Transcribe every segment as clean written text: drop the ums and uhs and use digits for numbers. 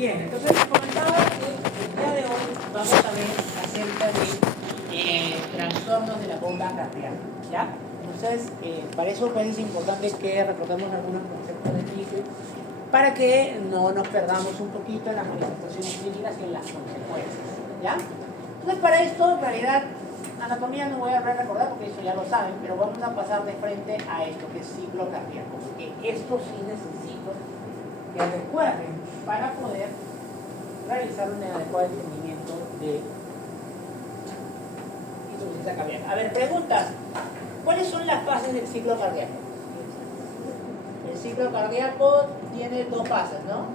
Bien, entonces les comentaba que el día de hoy vamos a ver acerca de trastornos de la bomba cardíaca, ¿ya? Entonces, para eso pues, es importante que recordemos algunos conceptos de física para que no nos perdamos un poquito en las manifestaciones clínicas y en las consecuencias, ¿ya? Entonces, para esto, en realidad, anatomía no voy a recordar porque eso ya lo saben, pero vamos a pasar de frente a esto que es ciclo cardíaco, porque esto sí necesito que recuerden para poder realizar un adecuado entendimiento de insuficiencia cardíaca. A ver, preguntas. ¿Cuáles son las fases del ciclo cardíaco? El ciclo cardíaco tiene dos fases, ¿no?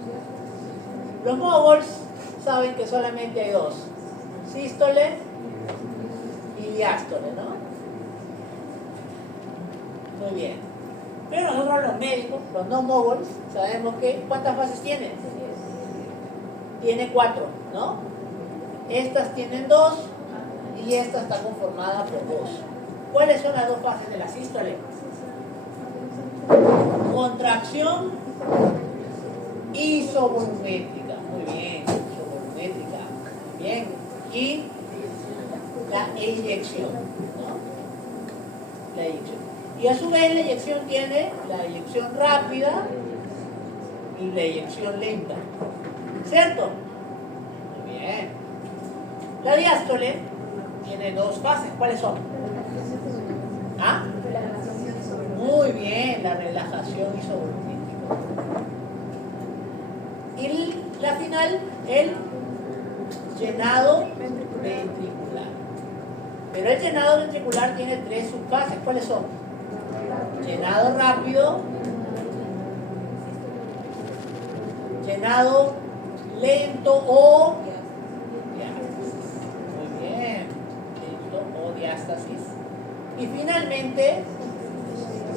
Los moguls saben que solamente hay dos: sístole y diástole, ¿no? Muy bien. Pero nosotros los médicos, los no moguls, sabemos que ¿cuántas fases tiene? Tiene 4, ¿no? Estas tienen 2 y esta está conformada por 2. ¿Cuáles son las dos fases de la sístole? Contracción isovolumétrica. Muy bien, isovolumétrica. Muy bien. Y la eyección, ¿no? La eyección. Y a su vez la eyección tiene la eyección rápida y la eyección lenta. ¿Cierto? Muy bien. La diástole tiene dos fases. ¿Cuáles son? ¿Ah? Muy bien, la relajación isovolumétrica. Y la final, el llenado ventricular. Pero el llenado ventricular tiene 3 subfases. ¿Cuáles son? Llenado rápido, llenado lento o diástasis. Muy bien, lento o diástasis. Y finalmente,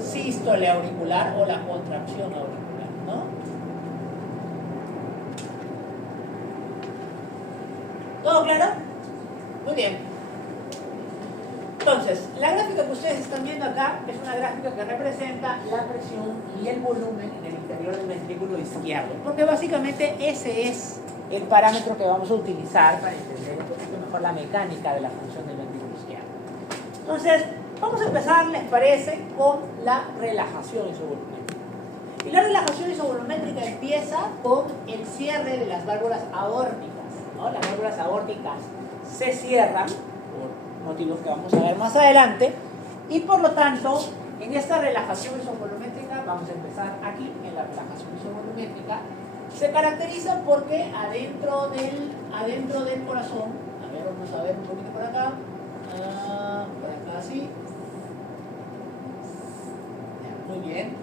sístole auricular o la contracción auricular, ¿no? ¿Todo claro? Muy bien. Entonces, la gráfica que ustedes están viendo acá es una gráfica que representa la presión y el volumen en el interior del ventrículo izquierdo, porque básicamente ese es el parámetro que vamos a utilizar para entender un poquito mejor la mecánica de la función del ventrículo izquierdo. Entonces, vamos a empezar, ¿les parece?, con la relajación isovolumétrica. Y la relajación isovolumétrica empieza con el cierre de las válvulas aórticas, ¿no? Las válvulas aórticas se cierran por motivos que vamos a ver más adelante, y por lo tanto, en esta relajación isovolumétrica, vamos a empezar aquí, en la relajación isovolumétrica, se caracteriza porque adentro del corazón, a ver, vamos a ver un poquito por acá, así, muy bien,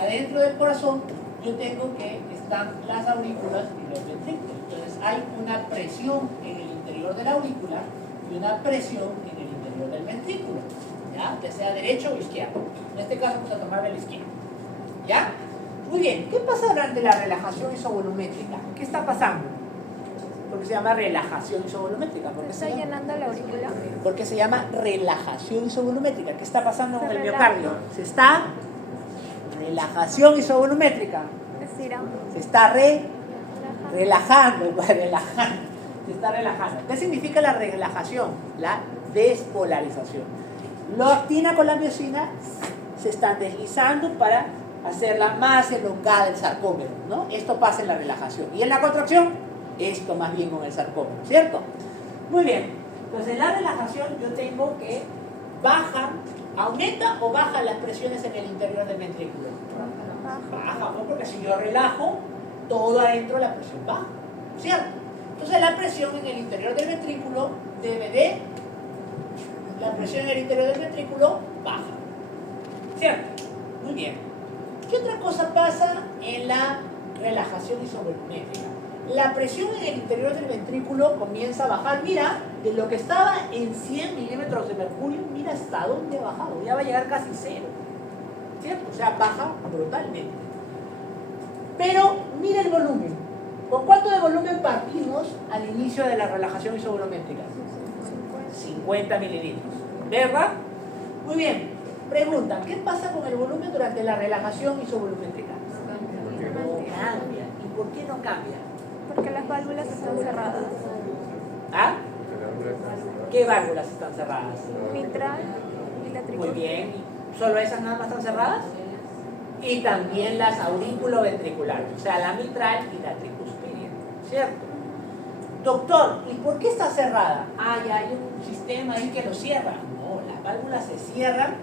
adentro del corazón yo tengo que están las aurículas y los ventrículos. Entonces hay una presión en el interior de la aurícula y una presión en el interior del ventrículo, ya sea derecho o izquierdo. En este caso vamos a tomar el izquierdo, ¿ya? Muy bien, ¿qué pasa durante la relajación isovolumétrica? ¿Qué está pasando? Porque se llama relajación isovolumétrica. ¿Por qué ¿Está llenando la aurícula? Porque se llama relajación isovolumétrica. ¿Qué está pasando con el miocardio? Se está relajación isovolumétrica. Se está relajando. Se está relajando. ¿Qué significa la relajación? La despolarización. La actina con la miosina se están deslizando para hacerla más elongada el sarcómero, ¿no? Esto pasa en la relajación. Y en la contracción, esto más bien con el sarcómero, ¿cierto? Muy bien. Entonces, en la relajación yo tengo que aumenta o baja las presiones en el interior del ventrículo. Baja, ¿no? Porque si yo relajo, todo adentro la presión baja, ¿cierto? Entonces, la presión en el interior del ventrículo la presión en el interior del ventrículo baja, ¿cierto? Muy bien. ¿Qué otra cosa pasa en la relajación isovolumétrica? La presión en el interior del ventrículo comienza a bajar. Mira, de lo que estaba en 100 milímetros de mercurio, mira hasta dónde ha bajado. Ya va a llegar casi 0, ¿cierto? O sea, baja brutalmente. Pero mira el volumen. ¿Con cuánto de volumen partimos al inicio de la relajación isovolumétrica? 50 mililitros, ¿verdad? Muy bien. Pregunta, ¿qué pasa con el volumen durante la relajación isovolumétrica? No cambia. ¿Y por qué no cambia? Porque válvulas están cerradas? ¿Ah? ¿Qué válvulas están cerradas? Mitral y la Muy tricuspide. bien. ¿Solo esas nada más están cerradas? Y también las aurículo-ventriculares, o sea, la mitral y la tricuspide, ¿cierto? Doctor, ¿y por qué está cerrada? Ah, ya hay un sistema ahí que lo cierra. No, las válvulas se cierran.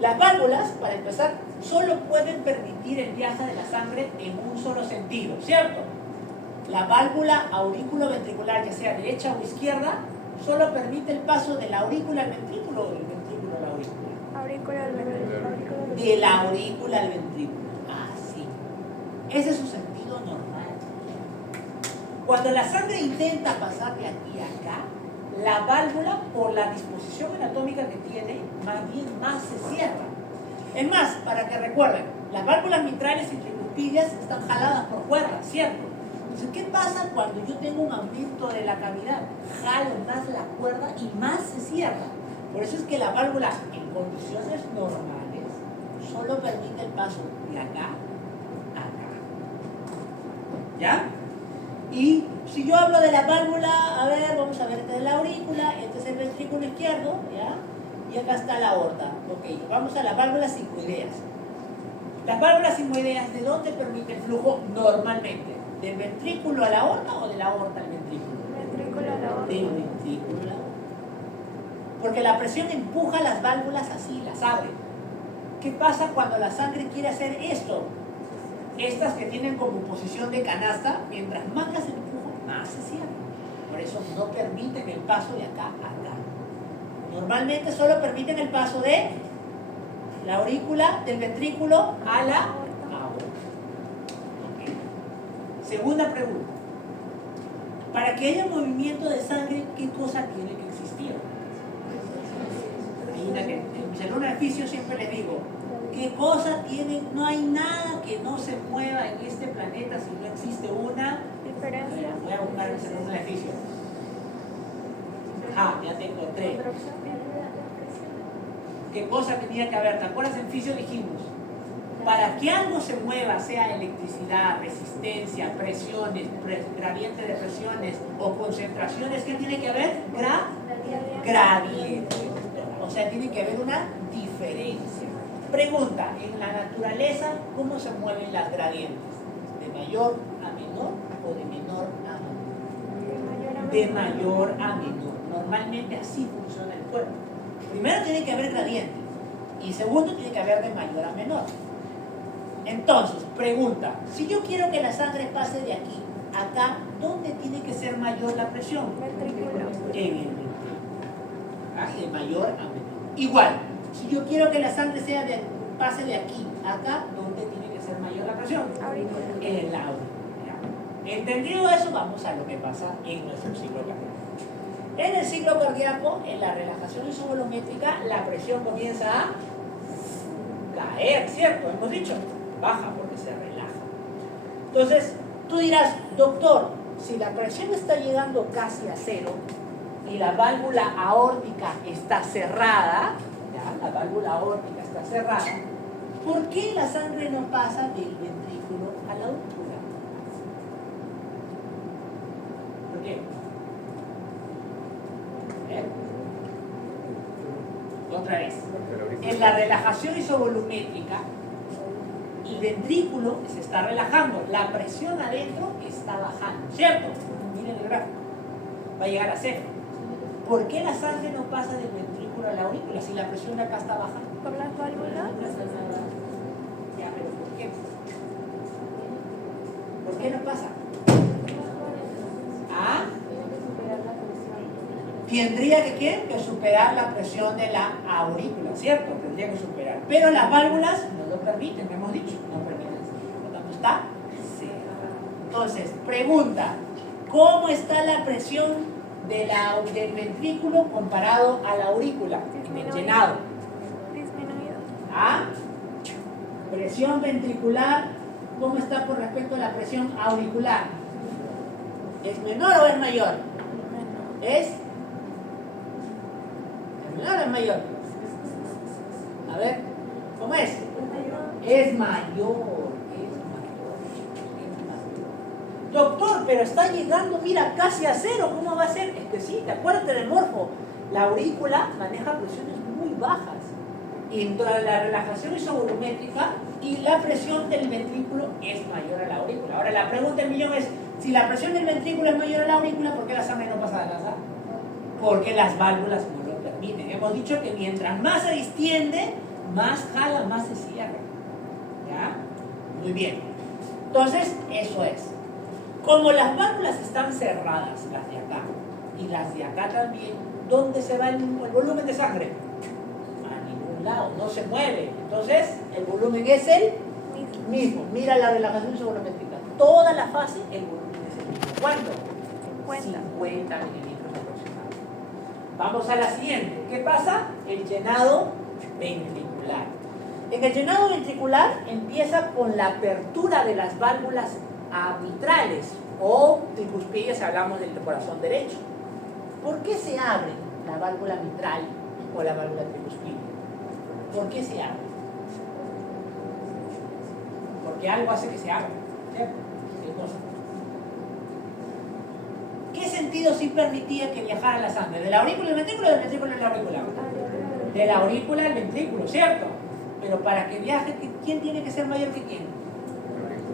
Las válvulas, para empezar, solo pueden permitir el viaje de la sangre en un solo sentido, ¿cierto? La válvula aurículo-ventricular, ya sea derecha o izquierda, solo permite el paso de la aurícula al ventrículo o del ventrículo a la aurícula. Aurícula del ventrículo. De la aurícula al ventrículo. Así. Ese es su sentido normal. Cuando la sangre intenta pasar de aquí a acá, la válvula, por la disposición anatómica que tiene, más se cierra. Es más, para que recuerden, las válvulas mitrales y tricuspidias están jaladas por cuerdas, ¿cierto? Entonces, ¿qué pasa cuando yo tengo un aumento de la cavidad? Jalo más la cuerda y más se cierra. Por eso es que la válvula, en condiciones normales, solo permite el paso de acá a acá. ¿Ya? Y si yo hablo de la válvula, a ver, vamos a ver, esta es la aurícula, este es el ventrículo izquierdo, ¿ya? Y acá está la aorta. Ok, vamos a las válvulas sigmoideas. Las válvulas sigmoideas, ¿de dónde permite el flujo normalmente? ¿Del ventrículo a la aorta o de la aorta al ventrículo? Ventrículo a la aorta. Del ventrículo a la aorta. Porque la presión empuja las válvulas así, las abre. ¿Qué pasa cuando la sangre quiere hacer esto? Estas que tienen como posición de canasta, mientras más las empujo, más se cierran. Por eso no permiten el paso de acá a acá. Normalmente solo permiten el paso de la aurícula, del ventrículo a la aorta. Okay. Segunda pregunta. Para que haya movimiento de sangre, ¿qué cosa tiene que existir? En mi salón de oficio siempre les digo, ¿qué cosa tiene? No hay nada que no se mueva en este planeta si no existe una Diferencia. Voy a buscar el salón de oficio. Ah, ya te encontré. ¿Qué cosa tenía que haber? ¿Te acuerdas? En fisio dijimos, para que algo se mueva, sea electricidad, resistencia, presiones, gradiente de presiones o concentraciones, ¿qué tiene que haber? Gradiente. O sea, tiene que haber una diferencia. Pregunta, en la naturaleza, ¿cómo se mueven las gradientes? ¿De mayor a menor o de menor a mayor? De mayor a menor. Normalmente así funciona el cuerpo. Primero tiene que haber gradiente y segundo tiene que haber de mayor a menor. Entonces, pregunta, si yo quiero que la sangre pase de aquí a acá, ¿dónde tiene que ser mayor la presión? Ventrículo. En el ventrículo. De mayor a menor. Igual, si yo quiero que la sangre pase de aquí a acá, ¿dónde tiene que ser mayor la presión? Aurícula. En el aurícula. Entendido eso, vamos a lo que pasa en nuestro ciclo cardíaco. En el ciclo cardíaco, en la relajación isovolumétrica, la presión comienza a caer, ¿cierto? Hemos dicho, baja porque se relaja. Entonces, tú dirás, doctor, si la presión está llegando casi a cero y la válvula aórtica está cerrada, ¿ya? La válvula aórtica está cerrada, ¿por qué la sangre no pasa del ventrículo a la aurícula? ¿Por qué? Otra vez, en la relajación isovolumétrica, el ventrículo se está relajando, la presión adentro está bajando, ¿cierto? Miren el gráfico, va a llegar a cero. ¿Por qué la sangre no pasa del ventrículo a la aurícula si la presión de acá está baja? Por las válvulas. Ya, pero ¿por qué? ¿Por qué no pasa? ¿Ah? Tendría que, ¿qué? Que superar la presión de la aurícula, ¿cierto? Tendría que superar. Pero las válvulas no lo permiten, hemos dicho, no permiten. Por lo tanto, está cero. Entonces, pregunta, ¿cómo está la presión del ventrículo comparado a la aurícula? En el llenado. Disminuido. ¿Ah? Presión ventricular, ¿cómo está con respecto a la presión auricular? ¿Es menor o es mayor? ¿Es menor o es mayor? A ver, ¿cómo es? Es mayor. Doctor, pero está llegando, mira, casi a cero, ¿cómo va a ser? Es que sí, ¿te acuerdas del morfo? La aurícula maneja presiones muy bajas. Y entre la relajación isovolumétrica y la presión del ventrículo es mayor a la aurícula. Ahora, la pregunta del millón es, si la presión del ventrículo es mayor a la aurícula, ¿por qué la sangre no pasa a la casa? Porque las válvulas no lo permiten. Hemos dicho que mientras más se distiende, más jala, más se cierra. ¿Ya? Muy bien. Entonces, eso es. Como las válvulas están cerradas, las de acá, y las de acá también, ¿dónde se va el volumen de sangre? A ningún lado, no se mueve. Entonces, el volumen es el mismo. Mira la relajación isovolumétrica. Toda la fase, el volumen es el mismo. ¿Cuánto? 50 mililitros aproximadamente. Vamos a la siguiente. ¿Qué pasa? El llenado ventricular. En el llenado ventricular empieza con la apertura de las válvulas mitrales o tricuspidias si hablamos del corazón derecho. ¿Por qué se abre la válvula mitral o la válvula tricuspidia? ¿Por qué se abre? Porque algo hace que se abra, ¿cierto? ¿Qué cosa? ¿Qué sentido sí permitía que viajara la sangre? ¿De la aurícula al ventrículo o del ventrículo a la aurícula? De la aurícula al ventrículo, ¿cierto? Pero para que viaje, ¿quién tiene que ser mayor que quién?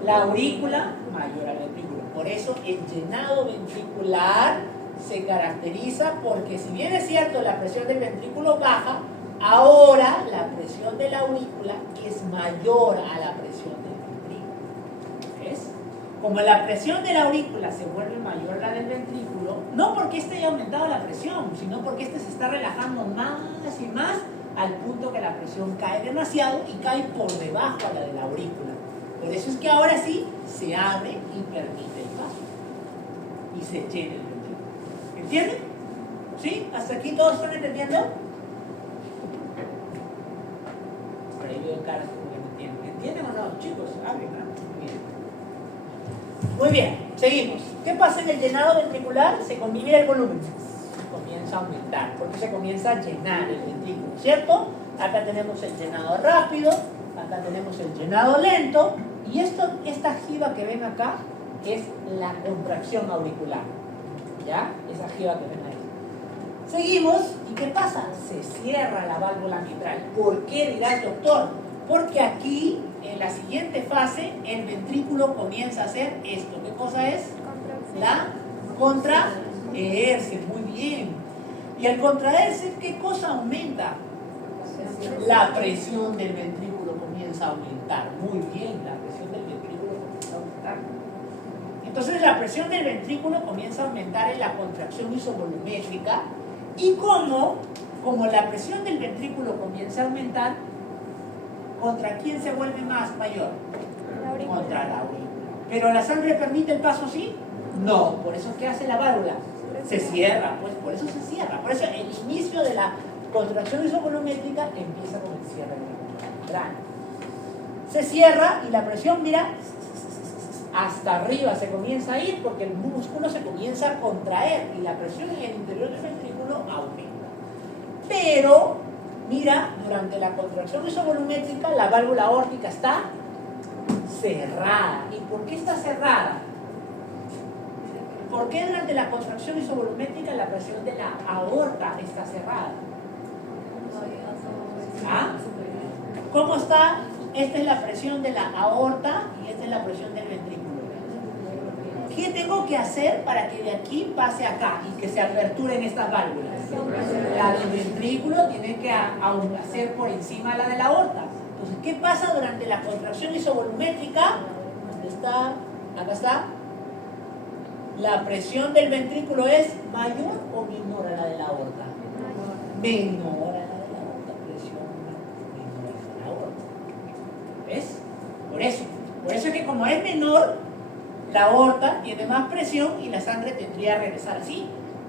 La aurícula mayor al ventrículo. Por eso el llenado ventricular se caracteriza porque si bien es cierto la presión del ventrículo baja, ahora la presión de la aurícula es mayor a la presión del ventrículo. ¿Ves? Como la presión de la aurícula se vuelve mayor a la del ventrículo, no porque éste haya aumentado la presión, sino porque éste se está relajando más y más al punto que la presión cae demasiado y cae por debajo a la de la aurícula. Por eso es que ahora sí se abre y permite el paso. Y se llena el ventrículo. ¿Entienden? ¿Sí? ¿Hasta aquí todos están entendiendo? Por ahí veo caras como que no entienden. ¿Entienden o no? Chicos, abren, ¿no? Muy bien, seguimos. ¿Qué pasa en el llenado ventricular? Se combina el volumen. Comienza a aumentar, porque se comienza a llenar el ventrículo, ¿cierto? Acá tenemos el llenado rápido, acá tenemos el llenado lento, y esta jiba que ven acá es la contracción auricular, ¿ya? Esa jiba que ven ahí. Seguimos, ¿y qué pasa? Se cierra la válvula mitral. ¿Por qué, dirá el doctor? Porque aquí, en la siguiente fase, el ventrículo comienza a hacer esto. ¿Qué cosa es? La contraerse. Muy bien. Y al contraerse, ¿qué cosa aumenta? La presión del ventrículo comienza a aumentar. Muy bien, la presión del ventrículo comienza a aumentar. Entonces la presión del ventrículo comienza a aumentar en la contracción isovolumétrica. Y como la presión del ventrículo comienza a aumentar, ¿contra quién se vuelve más mayor? Contra la aurícula. ¿Pero la sangre permite el paso así? No. ¿Por eso qué hace la válvula? Se cierra. Pues por eso se cierra. Por eso el inicio de la contracción isovolumétrica empieza con el cierre de la membrana. Se cierra y la presión, mira, hasta arriba se comienza a ir porque el músculo se comienza a contraer y la presión en el interior del ventrículo aumenta. Pero, mira, durante la contracción isovolumétrica la válvula aórtica está cerrada. ¿Y por qué está cerrada? ¿Por qué durante la contracción isovolumétrica la presión de la aorta está cerrada? ¿Ah? ¿Cómo está? Esta es la presión de la aorta y esta es la presión del ventrículo. ¿Qué tengo que hacer para que de aquí pase acá y que se aperturen estas válvulas? La del ventrículo tiene que hacer por encima la de la aorta. Entonces, ¿qué pasa durante la contracción isovolumétrica? ¿Dónde está? Acá está. ¿La presión del ventrículo es mayor o menor a la de la aorta? Menor a la de la aorta. Presión menor a la de la aorta. ¿Ves? Por eso es que como es menor, la aorta tiene más presión y la sangre tendría que regresar así.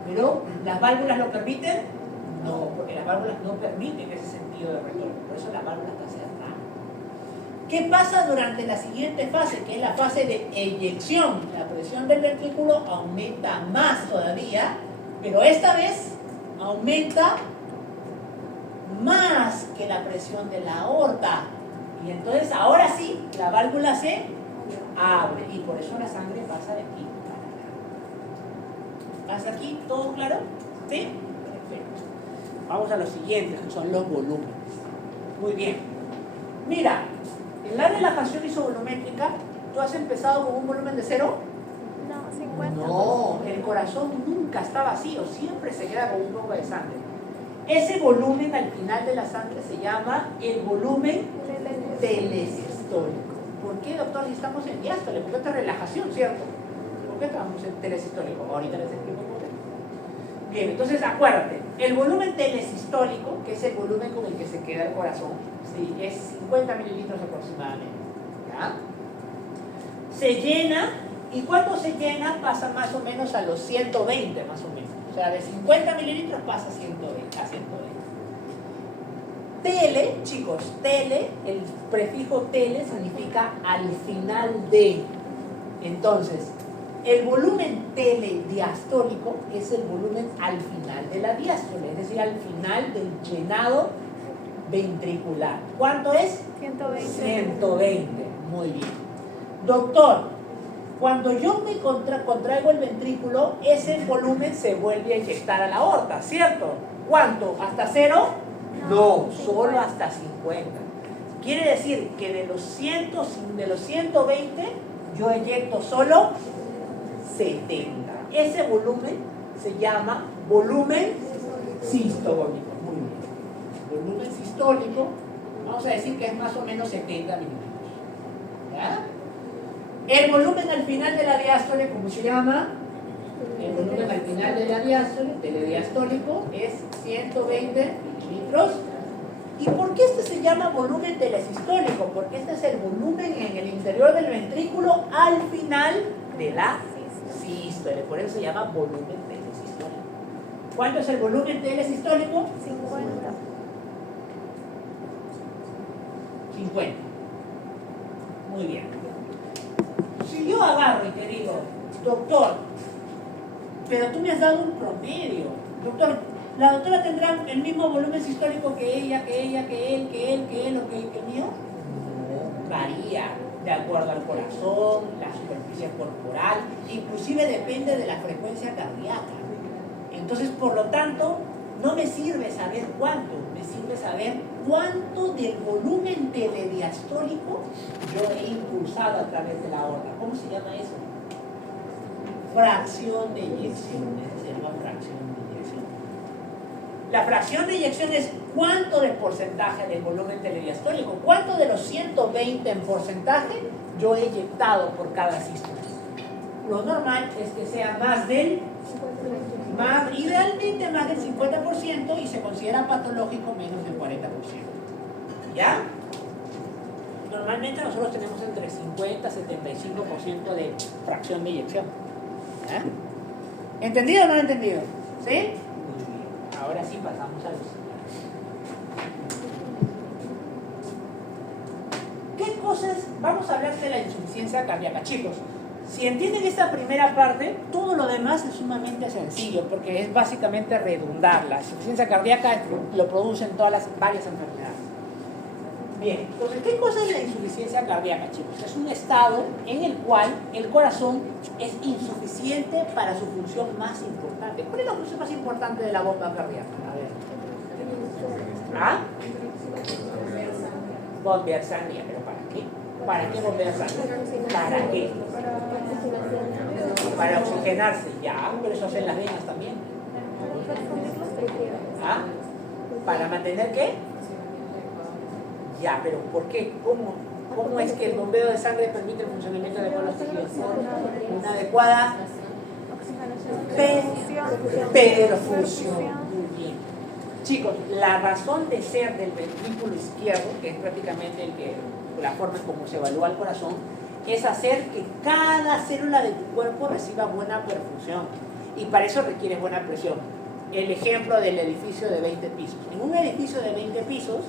Pero, ¿las válvulas lo permiten? No, porque las válvulas no permiten ese sentido de retorno. Por eso la válvula está cerrada. ¿Qué pasa durante la siguiente fase? Que es la fase de eyección. La presión del ventrículo aumenta más todavía, pero esta vez aumenta más que la presión de la aorta. Y entonces ahora sí, la válvula se abre. Y por eso la sangre pasa de aquí para acá. ¿Hasta aquí todo claro? ¿Sí? Perfecto. Vamos a los siguientes, que son los volúmenes. Muy bien. Mira, en la relajación isovolumétrica, ¿tú has empezado con un volumen de 0? No, 50. No, el corazón nunca está vacío, siempre se queda con un poco de sangre. Ese volumen al final de la sangre se llama el volumen telesistólico. ¿Por qué, doctor, si estamos en diástole? Porque esta es relajación, ¿cierto? ¿Por qué estamos en telesistólico? Ahorita les explico por qué. Bien, entonces acuérdate, el volumen telesistólico, que es el volumen con el que se queda el corazón, ¿sí? Es 50 mililitros aproximadamente. ¿Ya? Se llena, y cuando se llena pasa más o menos a los 120 más o menos. O sea, de 50 mililitros pasa a 120. Tele, chicos, tele, el prefijo tele significa al final de. Entonces, el volumen telediastólico es el volumen al final de la diástole, es decir, al final del llenado ventricular. ¿Cuánto es? 120. 120. Muy bien. Doctor, cuando yo me contraigo el ventrículo, ese volumen se vuelve a inyectar a la aorta, ¿cierto? ¿Cuánto? ¿Hasta 0? No, solo hasta 50. Quiere decir que de los 120, yo eyecto solo 70. Ese volumen se llama volumen sistólico. Muy bien. Volumen sistólico, vamos a decir que es más o menos 70 mililitros. ¿Ya? El volumen al final de la diástole, ¿cómo se llama? El volumen al final de la diástole, telediastólico, es 120 mililitros. ¿Y por qué este se llama volumen telesistólico? Porque este es el volumen en el interior del ventrículo al final de la sístole. Por eso se llama volumen telesistólico. ¿Cuánto es el volumen telesistólico? 50. 50. Muy bien. Si yo agarro y te digo, doctor, pero tú me has dado un promedio. Doctor, ¿la doctora tendrá el mismo volumen sistólico que ella, que él, o que el mío? No, varía de acuerdo al corazón, la superficie corporal, inclusive depende de la frecuencia cardíaca. Entonces, por lo tanto, no me sirve saber cuánto, me sirve saber cuánto del volumen telediastólico yo he impulsado a través de la aorta. ¿Cómo se llama eso? Fracción de eyección. Esa se llama fracción de eyección. La fracción de eyección es cuánto de porcentaje del volumen telediastólico, cuánto de los 120 en porcentaje yo he eyectado por cada sístole. Lo normal es que sea idealmente más del 50% y se considera patológico menos del 40%. ¿Ya? Normalmente nosotros tenemos entre 50 y 75% de fracción de eyección. ¿Ya? ¿Entendido o no entendido? ¿Sí? Muy bien. Ahora sí pasamos a los siguientes. ¿Qué cosas? Vamos a hablar de la insuficiencia cardíaca, chicos. Si entienden esta primera parte, todo lo demás es sumamente sencillo, porque es básicamente redundar. La insuficiencia cardíaca lo producen varias enfermedades. Bien, entonces, ¿qué cosa es la insuficiencia cardíaca, chicos? Es un estado en el cual el corazón es insuficiente para su función más importante. ¿Cuál es la función más importante de la bomba cardíaca? A ver. ¿Ah? Bombear sangre, ¿pero para qué? ¿Para qué bombear sangre? ¿Para qué? Para oxigenarse, ya, pero eso hacen las venas también. ¿Ah? ¿Para mantener qué? Ya, pero ¿por qué? ¿Cómo es que el bombeo de sangre permite el funcionamiento de los tejidos? Una adecuada perfusión. Muy bien. Chicos, la razón de ser del ventrículo izquierdo, que es prácticamente la forma en cómo se evalúa el corazón, es hacer que cada célula de tu cuerpo reciba buena perfusión. Y para eso requieres buena presión. El ejemplo del edificio de 20 pisos. En un edificio de 20 pisos,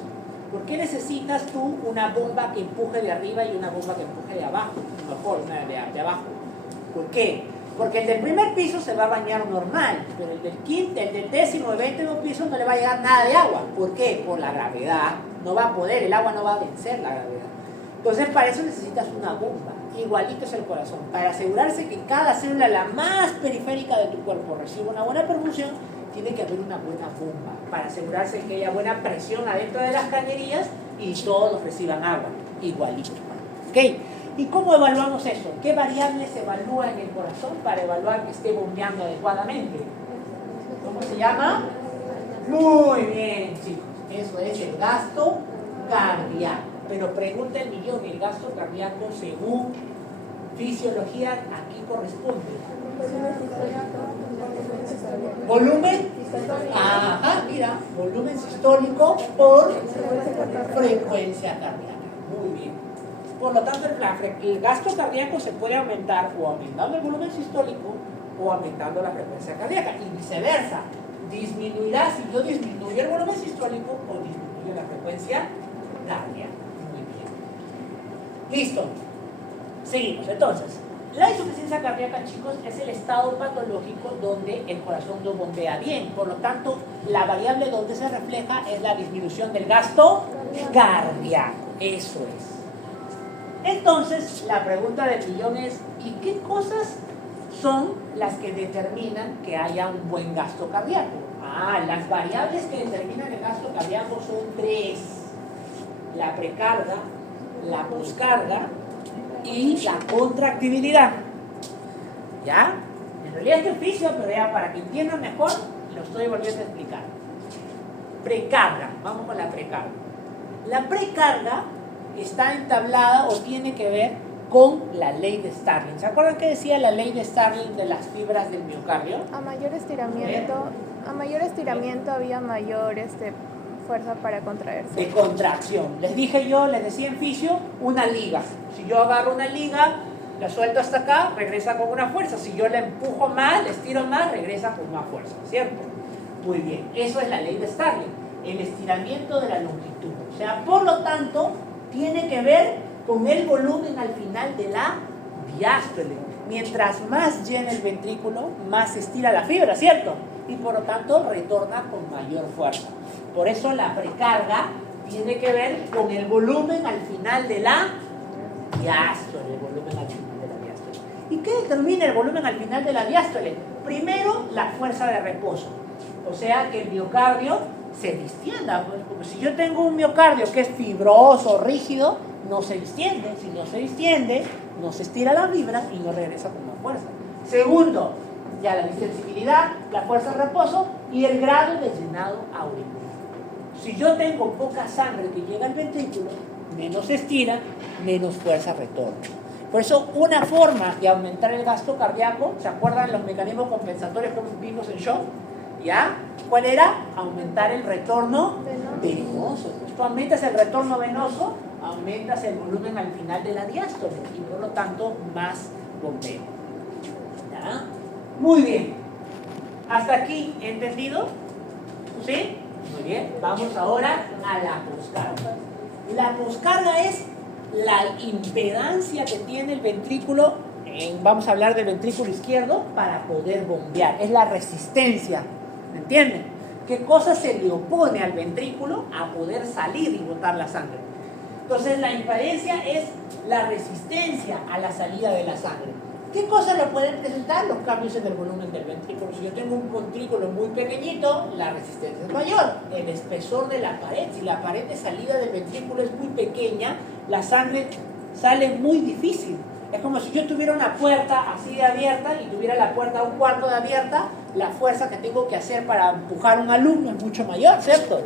¿por qué necesitas tú una bomba que empuje de arriba y una bomba que empuje de abajo? Mejor, una de abajo. ¿Por qué? Porque el del primer piso se va a bañar normal, pero el del décimo y 20 piso no le va a llegar nada de agua. ¿Por qué? Por la gravedad. No va a poder, el agua no va a vencer la gravedad. Entonces, para eso necesitas una bomba. igualito es el corazón. Para asegurarse que cada célula, la más periférica de tu cuerpo, reciba una buena perfusión, tiene que haber una buena bomba. Para asegurarse que haya buena presión adentro de las cañerías y todos reciban agua. Igualito. ¿Ok? ¿Y cómo evaluamos eso? ¿Qué variables se evalúa en el corazón para evaluar que esté bombeando adecuadamente? ¿Cómo se llama? Muy bien, chicos. Eso es el gasto cardíaco. Pero pregunta el millón, el gasto cardíaco según fisiología, aquí corresponde. ¿Volumen? Ajá, mira, volumen sistólico por frecuencia cardíaca. Muy bien. Por lo tanto, el gasto cardíaco se puede aumentar o aumentando el volumen sistólico o aumentando la frecuencia cardíaca y viceversa. Disminuirá si yo disminuyo el volumen sistólico o disminuyo la frecuencia cardíaca. Muy bien. Listo. Seguimos. Entonces, la insuficiencia cardíaca, chicos, es el estado patológico donde el corazón no bombea bien. Por lo tanto, la variable donde se refleja es la disminución del gasto cardíaco. Eso es. Entonces, la pregunta del millón es, ¿y qué cosas son las que determinan que haya un buen gasto cardíaco? Las variables que determinan el gasto cardíaco son 3. La precarga, la poscarga y la contractibilidad. ¿Ya? En realidad es oficio, pero ya para que entiendan mejor, lo estoy volviendo a explicar. Precarga, vamos con la precarga. La precarga está entablada o tiene que ver con la ley de Starling. ¿Se acuerdan qué decía la ley de Starling de las fibras del miocardio? A mayor estiramiento había mayor fuerza para contraerse. De contracción. Les decía en fisio, una liga. Si yo agarro una liga, la suelto hasta acá, regresa con una fuerza. Si yo la empujo más, la estiro más, regresa con más fuerza, ¿cierto? Muy bien, eso es la ley de Starling, el estiramiento de la longitud. O sea, por lo tanto, tiene que ver con el volumen al final de la diástole. Mientras más llena el ventrículo, más se estira la fibra, ¿cierto? Y por lo tanto, retorna con mayor fuerza. Por eso la precarga tiene que ver con el volumen al final de la diástole. El volumen al final de la diástole. ¿Y qué determina el volumen al final de la diástole? Primero, la fuerza de reposo. O sea, que el miocardio se distienda. Porque si yo tengo un miocardio que es fibroso, rígido, no se distiende. Si no se distiende, no se estira la fibra y no regresa con más fuerza. Segundo, ya la distensibilidad, la fuerza de reposo y el grado de llenado auricular. Si yo tengo poca sangre que llega al ventrículo, menos se estira, menos fuerza retorna. Por eso, una forma de aumentar el gasto cardíaco, ¿se acuerdan los mecanismos compensatorios que vimos en shock? ¿Ya? ¿Cuál era? Aumentar el retorno venoso. Entonces, tú aumentas el retorno venoso, aumentas el volumen al final de la diástole y por lo tanto más bombeo. ¿Ya? Muy bien. ¿Hasta aquí entendido? ¿Sí? Muy bien. Vamos ahora a la poscarga. La poscarga es la impedancia que tiene el ventrículo, vamos a hablar del ventrículo izquierdo, para poder bombear. Es la resistencia. ¿Me entienden? ¿Qué cosa se le opone al ventrículo a poder salir y botar la sangre? Entonces la impedancia es la resistencia a la salida de la sangre. ¿Qué cosas lo pueden presentar? Los cambios en el volumen del ventrículo. Si yo tengo un ventrículo muy pequeñito, la resistencia es mayor. El espesor de la pared, si la pared de salida del ventrículo es muy pequeña, la sangre sale muy difícil. Es como si yo tuviera una puerta así de abierta y tuviera la puerta un cuarto de abierta, la fuerza que tengo que hacer para empujar a un alumno es mucho mayor, ¿cierto?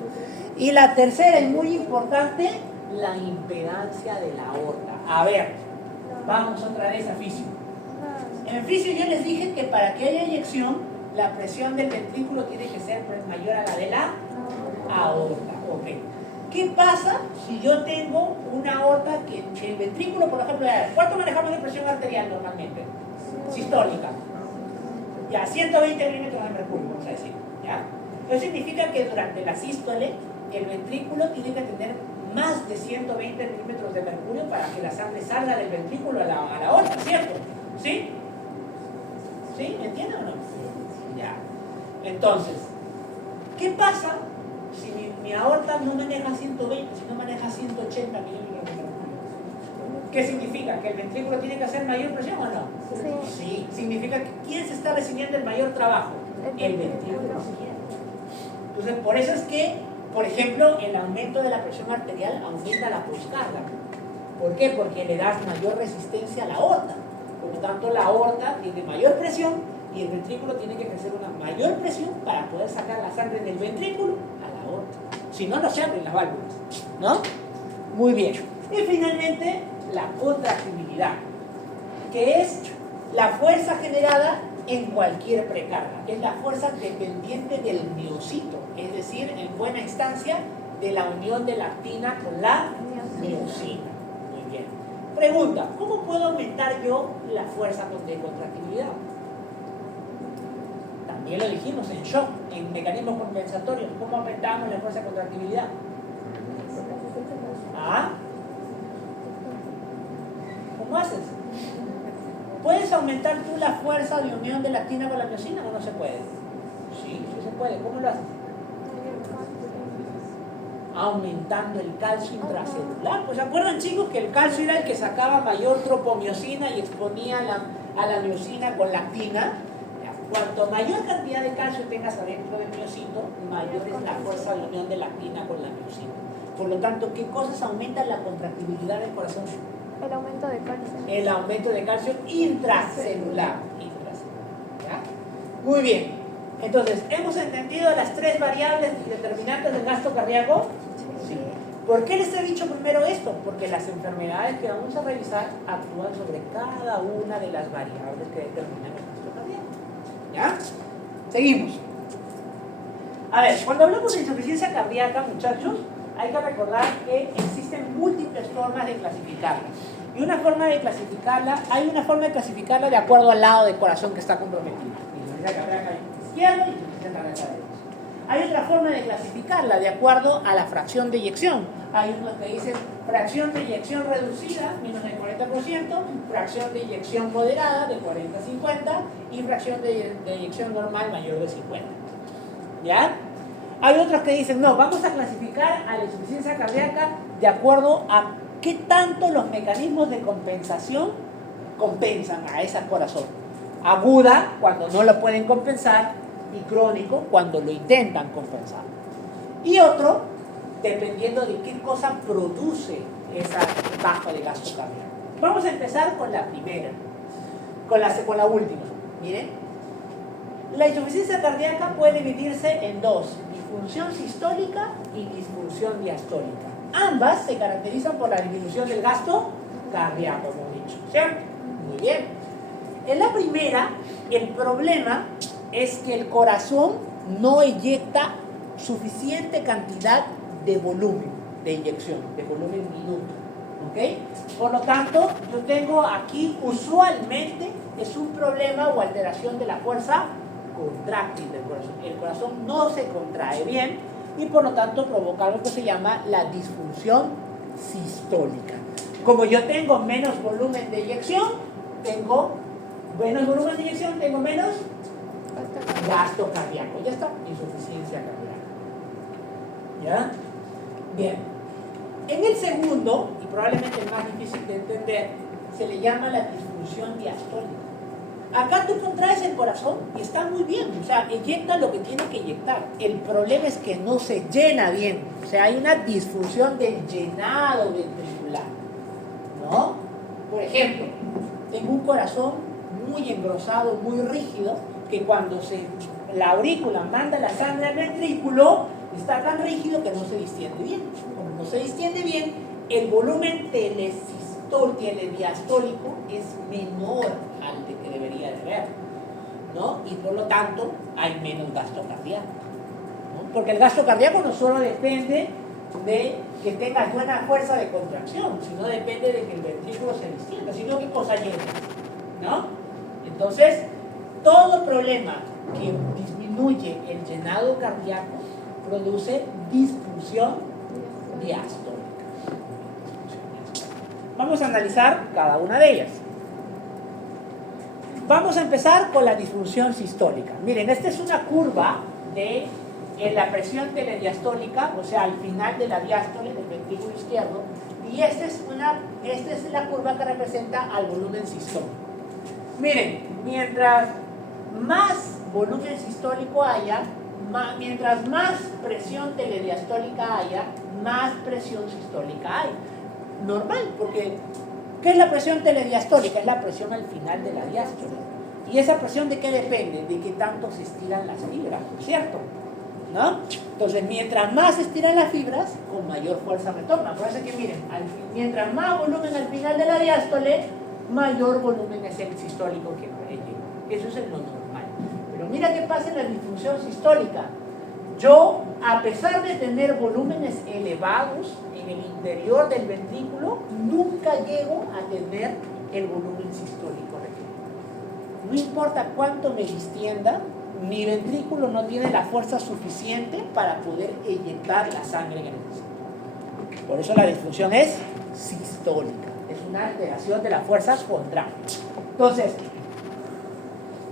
Y la tercera es muy importante, la impedancia de la aorta. A ver, vamos otra vez a fisio. En el fisio yo les dije que para que haya eyección, la presión del ventrículo tiene que ser mayor a la de la aorta. Okay. ¿Qué pasa si yo tengo una aorta que el ventrículo, por ejemplo, ¿cuánto manejamos de presión arterial normalmente? Sistólica. Ya, 120 milímetros de mercurio, vamos a decir. ¿Ya? Eso significa que durante la sístole, el ventrículo tiene que tener más de 120 milímetros de mercurio para que la sangre salga del ventrículo a la aorta, ¿cierto? ¿Sí? ¿Sí? ¿Me entienden o no? Ya. Entonces, ¿qué pasa si mi aorta no maneja 120, sino maneja 180 milímetros de mercurio? ¿Qué significa? ¿Que el ventrículo tiene que hacer mayor presión o no? Sí. Sí. Significa que ¿quién se está recibiendo el mayor trabajo? El ventrículo izquierdo. Entonces, por eso es que, por ejemplo, el aumento de la presión arterial aumenta la poscarga. ¿Por qué? Porque le das mayor resistencia a la aorta. Por lo tanto, la aorta tiene mayor presión y el ventrículo tiene que ejercer una mayor presión para poder sacar la sangre del ventrículo a la aorta. Si no, no se abren las válvulas, ¿no? Muy bien. Y finalmente, la contractibilidad, que es la fuerza generada en cualquier precarga. Es la fuerza dependiente del miocito, es decir, en buena instancia, de la unión de la actina con la miocina. Muy bien. Pregunta, ¿cómo puedo aumentar yo la fuerza de contractibilidad? También lo dijimos en shock, en mecanismos compensatorios. ¿Cómo aumentamos la fuerza de contractibilidad? ¿Ah? ¿Cómo haces? ¿Puedes aumentar tú la fuerza de unión de la actina con la miocina o no se puede? Sí, sí se puede. ¿Cómo lo haces? Aumentando el calcio intracelular. Pues ¿se acuerdan, chicos, que el calcio era el que sacaba mayor tropomiosina y exponía a la miocina con la actina? Cuanto mayor cantidad de calcio tengas adentro del miocito, mayor es la fuerza de unión de la actina con la miocina. Por lo tanto, ¿qué cosas aumentan la contractibilidad del corazón? El aumento de calcio. El aumento de calcio intracelular. ¿Ya? Muy bien. Entonces, ¿hemos entendido las tres variables y determinantes del gasto cardíaco? Sí. ¿Por qué les he dicho primero esto? Porque las enfermedades que vamos a revisar actúan sobre cada una de las variables que determinan el gasto cardíaco. ¿Ya? Seguimos. A ver, cuando hablamos de insuficiencia cardíaca, muchachos, hay que recordar que existen múltiples formas de clasificarla. Y una forma de clasificarla, hay una forma de clasificarla de acuerdo al lado del corazón que está comprometido. Insuficiencia cardíaca izquierda y insuficiencia cardíaca derecha. Hay otra forma de clasificarla de acuerdo a la fracción de eyección. Hay unos que dicen fracción de eyección reducida, menos del 40%, fracción de eyección moderada, de 40 a 50, y fracción de eyección normal, mayor de 50. ¿Ya? Hay otros que dicen, no, vamos a clasificar a la insuficiencia cardíaca de acuerdo a qué tanto los mecanismos de compensación compensan a ese corazón. Aguda, cuando no lo pueden compensar, y crónico, cuando lo intentan compensar. Y otro, dependiendo de qué cosa produce esa baja de gasto cardíaco. Vamos a empezar con la primera, con la última. Miren, la insuficiencia cardíaca puede dividirse en dos: disfunción sistólica y disfunción diastólica. Ambas se caracterizan por la disminución del gasto cardíaco, como he dicho, ¿cierto? Muy bien. En la primera, el problema es que el corazón no eyecta suficiente cantidad de volumen de inyección, de volumen minuto, ¿ok? Por lo tanto, yo tengo aquí, usualmente, es un problema o alteración de la fuerza contráctil del corazón. El corazón no se contrae bien y por lo tanto provoca algo que se llama la disfunción sistólica. Como yo tengo menos volumen de eyección, tengo menos gasto cardíaco. Ya está, insuficiencia cardíaca. ¿Ya? Bien. En el segundo, y probablemente el más difícil de entender, se le llama la disfunción diastólica. Acá tú contraes el corazón y está muy bien, o sea, eyecta lo que tiene que eyectar. El problema es que no se llena bien, o sea, hay una disfunción del llenado ventricular, ¿no? Por ejemplo, tengo un corazón muy engrosado, muy rígido, que cuando la aurícula manda la sangre al ventrículo, está tan rígido que no se distiende bien. Como no se distiende bien, el volumen telediastólico es menor al de que debería de haber, ¿no? Y por lo tanto hay menos gasto cardíaco, ¿no? Porque el gasto cardíaco no solo depende de que tengas buena fuerza de contracción, sino depende de que el ventrículo se distienda, sino qué cosa llena, ¿no? Entonces, todo problema que disminuye el llenado cardíaco produce disfunción diastólica. Vamos a analizar cada una de ellas. Vamos a empezar con la disfunción sistólica. Miren, esta es una curva de la presión telediastólica, o sea, al final de la diástole del ventrículo izquierdo, Y esta es la curva que representa al volumen sistólico. Miren, mientras más volumen sistólico haya, mientras más presión telediastólica haya, más presión sistólica hay. Normal, porque ¿qué es la presión telediastólica? Es la presión al final de la diástole. ¿Y esa presión de qué depende? De qué tanto se estiran las fibras, ¿cierto? ¿No? Entonces, mientras más se estiran las fibras, con mayor fuerza retorna. Por eso es que miren, mientras más volumen al final de la diástole, mayor volumen es el sistólico que llega. Eso es lo normal. Pero mira qué pasa en la disfunción sistólica. Yo, a pesar de tener volúmenes elevados en el interior del ventrículo, nunca llego a tener el volumen sistólico requerido. No importa cuánto me distienda, mi ventrículo no tiene la fuerza suficiente para poder eyectar la sangre que necesito. Por eso la disfunción es sistólica. Es una alteración de la fuerza contraria. Entonces,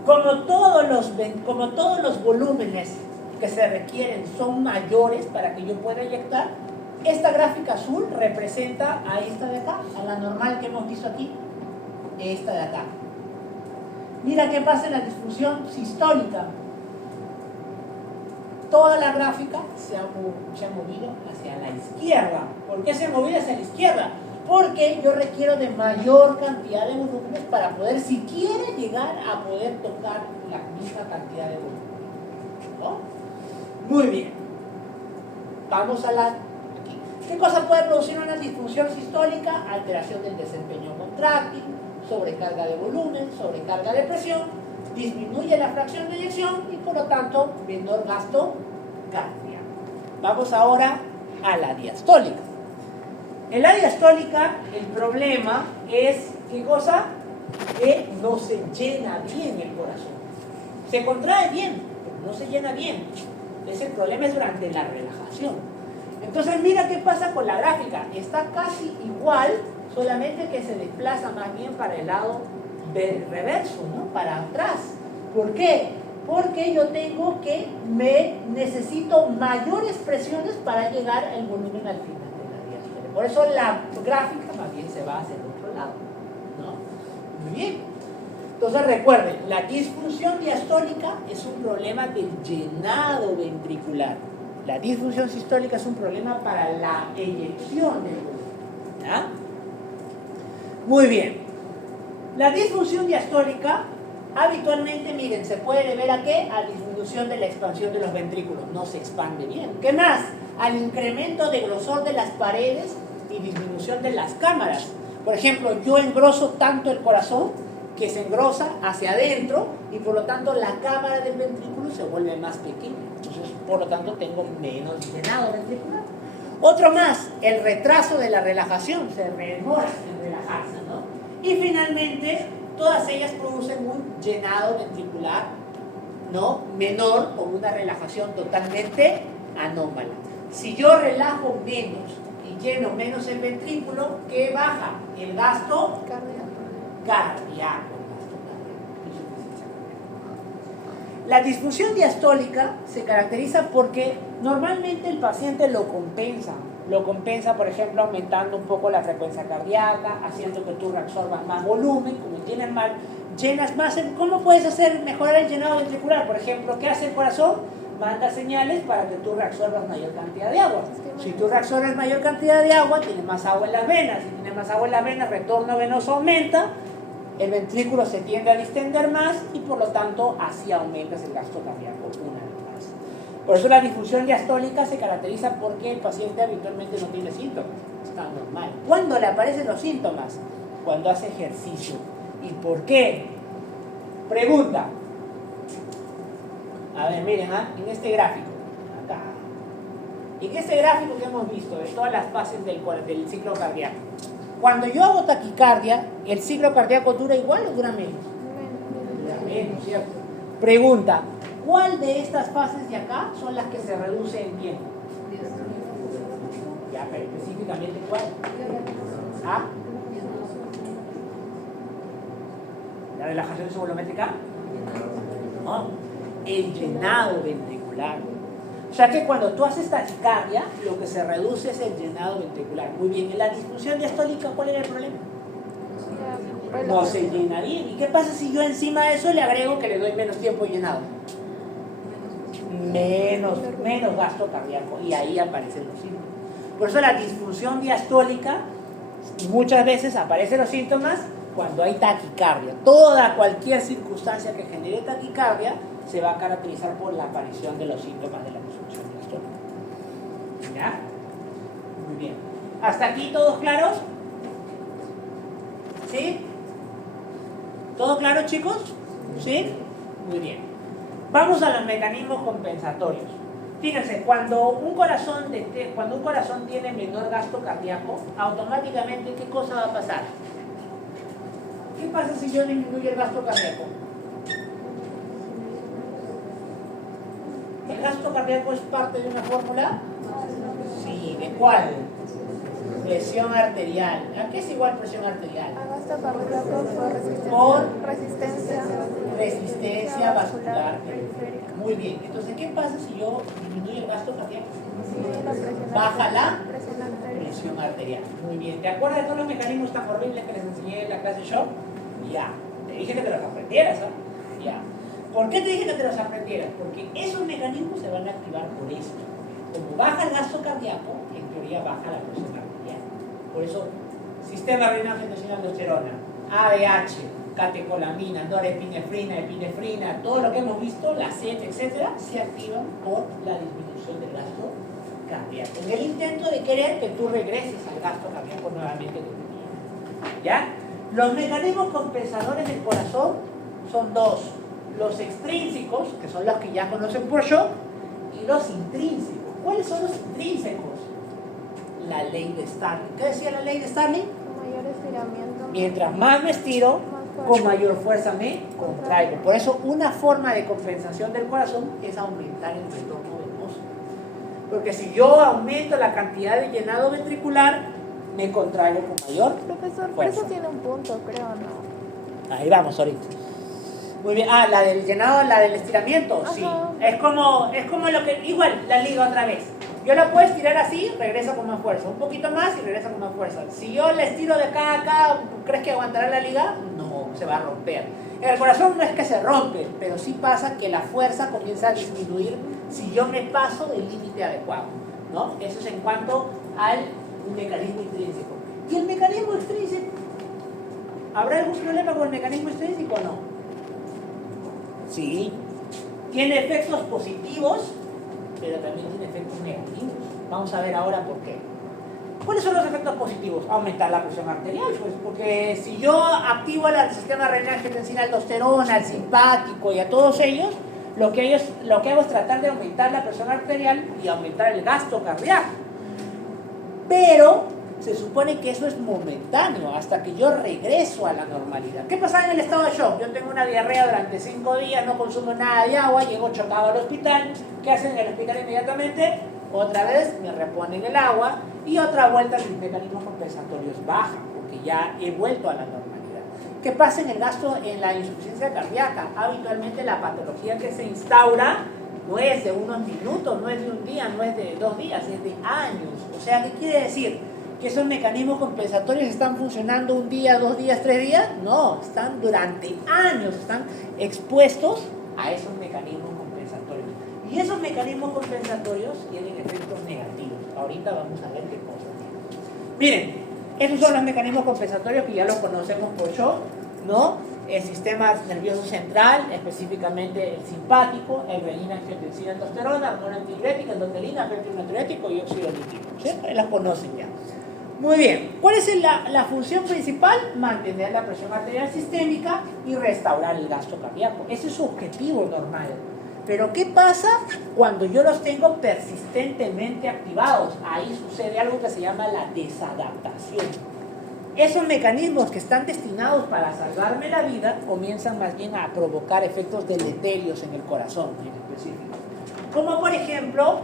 como todos los volúmenes que se requieren son mayores para que yo pueda eyectar, esta gráfica azul representa a esta de acá, a la normal que hemos visto aquí, esta de acá. Mira qué pasa en la disfunción sistólica. Toda la gráfica se ha movido hacia la izquierda. ¿Por qué se ha movido hacia la izquierda? Porque yo requiero de mayor cantidad de volúmenes para poder siquiera llegar a poder tocar la misma cantidad de volúmenes, ¿no? Muy bien. Vamos a la... Aquí. ¿Qué cosa puede producir una disfunción sistólica? Alteración del desempeño contráctil, sobrecarga de volumen, sobrecarga de presión, disminuye la fracción de eyección y por lo tanto menor gasto cardíaco. Vamos ahora a la diastólica. En la diastólica el problema es, ¿qué cosa? Que no se llena bien el corazón. Se contrae bien, pero no se llena bien. Ese problema es durante la relajación. Entonces mira qué pasa con la gráfica. Está casi igual, solamente que se desplaza más bien para el lado del reverso, ¿no? Para atrás. ¿Por qué? Porque yo necesito mayores presiones para llegar al volumen al final de la diástole. Por eso la gráfica más bien se va hacia el otro lado, ¿no? Muy bien. Entonces recuerden, la disfunción diastólica es un problema del llenado ventricular. La disfunción sistólica es un problema para la eyección del volumen. ¿Ya? Muy bien. La disfunción diastólica habitualmente, miren, se puede deber a ¿qué? A disminución de la expansión de los ventrículos. No se expande bien. ¿Qué más? Al incremento de grosor de las paredes y disminución de las cámaras. Por ejemplo, yo engroso tanto el corazón que se engrosa hacia adentro y por lo tanto la cámara del ventrículo se vuelve más pequeña. Entonces, por lo tanto, tengo menos llenado ventricular. Otro más, el retraso de la relajación, se demora en relajarse, ¿no? Y finalmente, todas ellas producen un llenado ventricular, ¿no? Menor, con una relajación totalmente anómala. Si yo relajo menos y lleno menos el ventrículo, ¿qué baja? El gasto cardíaco. La disfunción diastólica se caracteriza porque normalmente el paciente lo compensa, por ejemplo, aumentando un poco la frecuencia cardíaca, haciendo que tú reabsorbas más volumen, como llenas más. ¿Cómo puedes mejorar el llenado ventricular? Por ejemplo, ¿qué hace el corazón? Manda señales para que tú reabsorbas mayor cantidad de agua. Si tú reabsorbes mayor cantidad de agua, tienes más agua en las venas. Si tienes más agua en las venas, el retorno venoso aumenta, el ventrículo se tiende a distender más y por lo tanto así aumentas el gasto cardíaco una vez más. Por eso la disfunción diastólica se caracteriza porque el paciente habitualmente no tiene síntomas. Está normal. ¿Cuándo le aparecen los síntomas? Cuando hace ejercicio. ¿Y por qué? Pregunta. A ver, miren, en este gráfico, acá. En este gráfico que hemos visto de todas las fases del ciclo cardíaco, cuando yo hago taquicardia, ¿el ciclo cardíaco dura igual o dura menos? Dura menos, ¿cierto? Pregunta, ¿cuál de estas fases de acá son las que se reduce en tiempo? Ya, pero específicamente, ¿cuál? ¿Ah? ¿La relajación isovolumétrica? No, el llenado ventricular. O sea que cuando tú haces taquicardia, lo que se reduce es el llenado ventricular. Muy bien, en la disfunción diastólica, ¿cuál era el problema? No se llena bien. ¿Y qué pasa si yo encima de eso le agrego que le doy menos tiempo llenado? Menos gasto cardíaco, y ahí aparecen los síntomas. Por eso la disfunción diastólica muchas veces aparecen los síntomas cuando hay taquicardia. Cualquier circunstancia que genere taquicardia se va a caracterizar por la aparición de los síntomas de la disfunción diastólica. ¿Ya? Muy bien. ¿Hasta aquí todos claros? ¿Sí? ¿Todo claro, chicos? ¿Sí? Muy bien. Vamos a los mecanismos compensatorios. Fíjense, cuando un corazón tiene menor gasto cardíaco, automáticamente, ¿qué cosa va a pasar? ¿Qué pasa si yo disminuyo el gasto cardíaco? ¿El gasto cardíaco es parte de una fórmula? Sí, ¿de cuál? Presión arterial. ¿A qué es igual presión arterial? A gasto cardíaco por resistencia vascular periférica. Muy bien. Entonces, ¿qué pasa si yo disminuyo el gasto cardíaco? Baja la presión arterial. Muy bien. ¿Te acuerdas de todos los mecanismos tan horribles que les enseñé en la clase Shock? Ya. Te dije que te los aprendieras, ¿eh? Ya. ¿Por qué te dije que te los aprendieras? Porque esos mecanismos se van a activar por esto. Como baja el gasto cardíaco, en teoría baja la presión arterial. Por eso, sistema renal angiotensina aldosterona, ADH, catecolamina, norepinefrina, epinefrina, todo lo que hemos visto, la SET, etcétera, se activan por la disminución del gasto cardíaco. En el intento de querer que tú regreses al gasto cardíaco nuevamente que tenías. ¿Ya? Los mecanismos compensadores del corazón son dos. Los extrínsecos, que son los que ya conocen por Shock, y los intrínsecos. ¿Cuáles son los intrínsecos? La ley de Starling. ¿Qué decía la ley de Starling? Con mayor estiramiento. Mientras más me estiro, con mayor fuerza me contraigo. Por eso una forma de compensación del corazón es aumentar el retorno venoso. Porque si yo aumento la cantidad de llenado ventricular, me contraigo con mayor Profesor, pero fuerza. eso tiene un punto, creo, ¿no? Ahí vamos ahorita. Muy bien. Ah, la del llenado, la del estiramiento. Ajá. Sí. Es como lo que... Igual, la liga otra vez. Yo la puedo estirar así, regresa con más fuerza. Un poquito más y regresa con más fuerza. Si yo la estiro de acá a acá, ¿crees que aguantará la liga? No, se va a romper. En el corazón no es que se rompe, pero sí pasa que la fuerza comienza a disminuir si yo me paso del límite adecuado, ¿no? Eso es en cuanto al mecanismo intrínseco. ¿Y el mecanismo extrínseco? ¿Habrá algún problema con el mecanismo extrínseco o no? Sí. Tiene efectos positivos, pero también tiene efectos negativos. Vamos a ver ahora por qué. ¿Cuáles son los efectos positivos? Aumentar la presión arterial, pues, porque si yo activo al sistema renal angiotensina aldosterona, al simpático y a todos ellos, lo que hago es tratar de aumentar la presión arterial y aumentar el gasto cardíaco. Pero se supone que eso es momentáneo, hasta que yo regreso a la normalidad. ¿Qué pasa en el estado de shock? Yo tengo una diarrea durante 5 días, no consumo nada de agua, llego chocado al hospital. ¿Qué hacen en el hospital inmediatamente? Otra vez me reponen el agua y otra vuelta mis mecanismos compensatorios bajan, porque ya he vuelto a la normalidad. ¿Qué pasa en el gasto, en la insuficiencia cardíaca? Habitualmente la patología que se instaura no es de unos minutos, no es de un día, no es de 2 días, es de años. O sea, ¿qué quiere decir? ¿Que esos mecanismos compensatorios están funcionando un día, 2 días, 3 días? No, están durante años, están expuestos a esos mecanismos compensatorios. Y esos mecanismos compensatorios tienen efectos negativos. Ahorita vamos a ver qué cosas tienen. Miren, esos son los mecanismos compensatorios que ya los conocemos por Shock, ¿no? El sistema nervioso central, específicamente el simpático, el renina, angiotensina, aldosterona, hormona antidiurética, endotelina, natriurético y óxido nítrico. ¿Sí? Las conocen ya. Muy bien, ¿cuál es la función principal? Mantener la presión arterial sistémica y restaurar el gasto cardíaco. Ese es su objetivo normal. Pero ¿qué pasa cuando yo los tengo persistentemente activados? Ahí sucede algo que se llama la desadaptación. Esos mecanismos que están destinados para salvarme la vida comienzan más bien a provocar efectos deleterios en el corazón en específico. Como por ejemplo,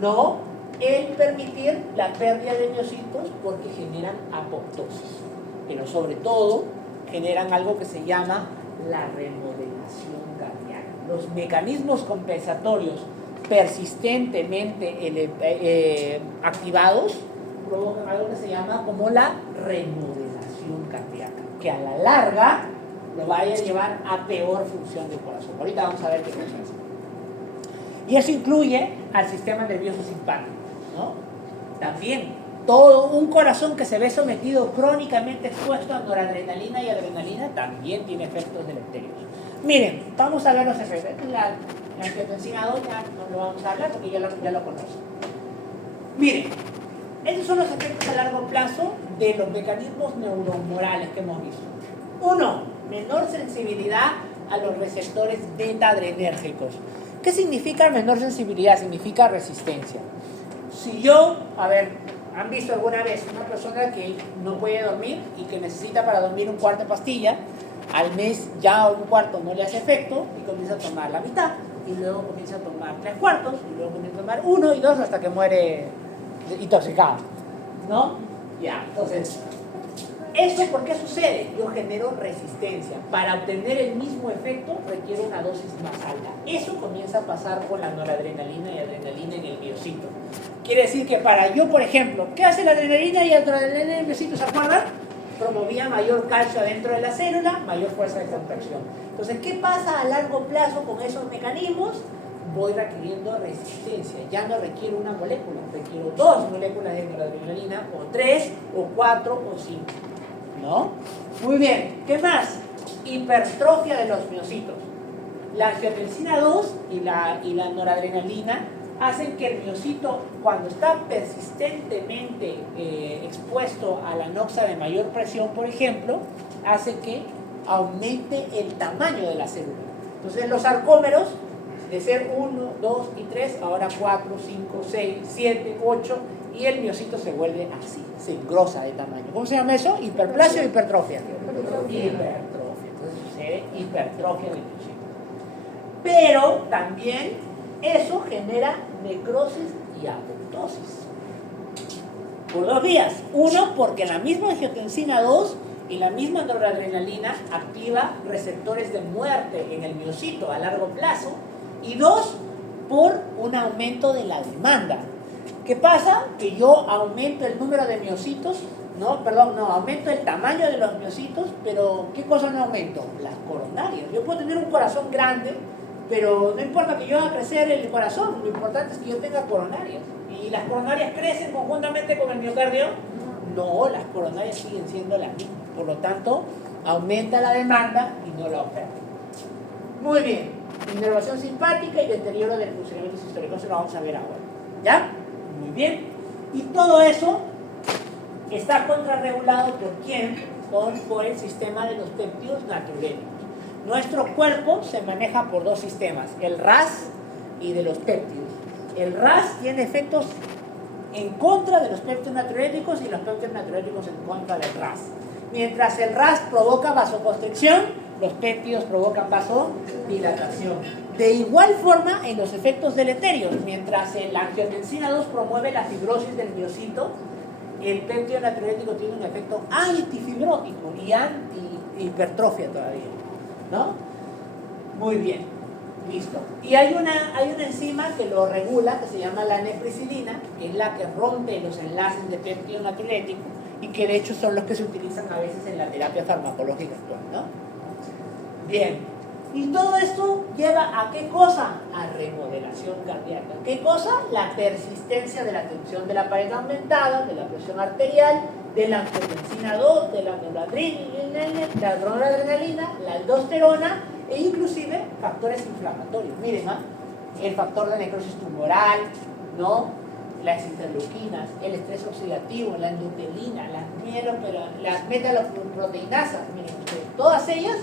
no el permitir la pérdida de miocitos porque generan apoptosis, pero sobre todo generan algo que se llama la remodelación cardíaca. Los mecanismos compensatorios persistentemente activados provocan algo que se llama como la remodelación cardíaca, que a la larga lo vaya a llevar a peor función del corazón. Ahorita vamos a ver qué cosa es. Y eso incluye al sistema nervioso simpático, ¿no? También todo un corazón que se ve sometido crónicamente expuesto a noradrenalina y adrenalina también tiene efectos deleterios. Miren, vamos a ver los efectos. La angiotensina 2 ya no lo vamos a hablar porque ya lo conocen. Miren, estos son los efectos a largo plazo de los mecanismos neuromorales que hemos visto. 1. Menor sensibilidad a los receptores beta-adrenérgicos. ¿Qué significa menor sensibilidad? Significa resistencia. Si yo, ¿han visto alguna vez una persona que no puede dormir y que necesita para dormir un cuarto de pastilla? Al mes ya un cuarto no le hace efecto y comienza a tomar la mitad, y luego comienza a tomar 3/4, y luego comienza a tomar 1 y 2 hasta que muere intoxicado, ¿no? Ya, entonces, ¿eso por qué sucede? Yo genero resistencia. Para obtener el mismo efecto requiere una dosis más alta. Eso comienza a pasar con la noradrenalina y adrenalina en el miocito. Quiere decir que para yo, por ejemplo, ¿qué hace la adrenalina y la adrenalina en el miocito? ¿Se acuerdan? Promovía mayor calcio adentro de la célula, mayor fuerza de contracción. Entonces, ¿qué pasa a largo plazo con esos mecanismos? Voy requiriendo resistencia. Ya no requiero una molécula, requiero 2 moléculas de noradrenalina, o 3, o 4, o 5. ¿No? Muy bien. ¿Qué más? Hipertrofia de los miocitos. La angiotensina 2 y la noradrenalina hacen que el miocito, cuando está persistentemente expuesto a la noxa de mayor presión, por ejemplo, hace que aumente el tamaño de la célula. Entonces los sarcómeros, de ser 1, 2 y 3, ahora 4, 5, 6, 7, 8, y el miocito se vuelve así, se engrosa de tamaño. ¿Cómo se llama eso? ¿Hiperplasia o hipertrofia? Hipertrofia. Entonces sucede hipertrofia del miocito. Pero también eso genera necrosis y apoptosis. Por 2 vías. 1, porque la misma angiotensina 2 y la misma noradrenalina activa receptores de muerte en el miocito a largo plazo. Y 2, por un aumento de la demanda. ¿Qué pasa? Que yo aumento el número de miocitos, aumento el tamaño de los miocitos, pero ¿qué cosa no aumento? Las coronarias. Yo puedo tener un corazón grande, pero no importa que yo haga crecer el corazón, lo importante es que yo tenga coronarias. ¿Y las coronarias crecen conjuntamente con el miocardio? No, las coronarias siguen siendo las mismas. Por lo tanto, aumenta la demanda y no la oferta. Muy bien. Inervación simpática y deterioro del funcionamiento sistólico. Eso lo vamos a ver ahora. ¿Ya? Muy bien. Y todo eso está contrarregulado ¿por quién? Por el sistema de los péptidos natriuréticos. Nuestro cuerpo se maneja por 2 sistemas, el RAS y de los péptidos. El RAS tiene efectos en contra de los péptidos natriuréticos y los péptidos natriuréticos en contra del RAS. Mientras el RAS provoca vasoconstricción, los péptidos provocan vasodilatación. De igual forma, en los efectos deleterios, mientras la angiotensina 2 promueve la fibrosis del miocito, el péptido natriurético tiene un efecto antifibrótico y anti-hipertrofia todavía, ¿no? Muy bien, listo. Y hay una enzima que lo regula, que se llama la nepricilina, que es la que rompe los enlaces de péptido natriurético y que de hecho son los que se utilizan a veces en la terapia farmacológica actual, ¿no? Bien, y todo esto lleva a ¿qué cosa? A remodelación cardíaca. ¿Qué cosa? La persistencia de la tensión de la pared aumentada, de la presión arterial, de la angiotensina 2, de la noradrenalina, la aldosterona e inclusive factores inflamatorios. Miren, el factor de necrosis tumoral, ¿no? Las interleuquinas, el estrés oxidativo, la endothelina, las metaloproteinasas, miren ustedes, todas ellas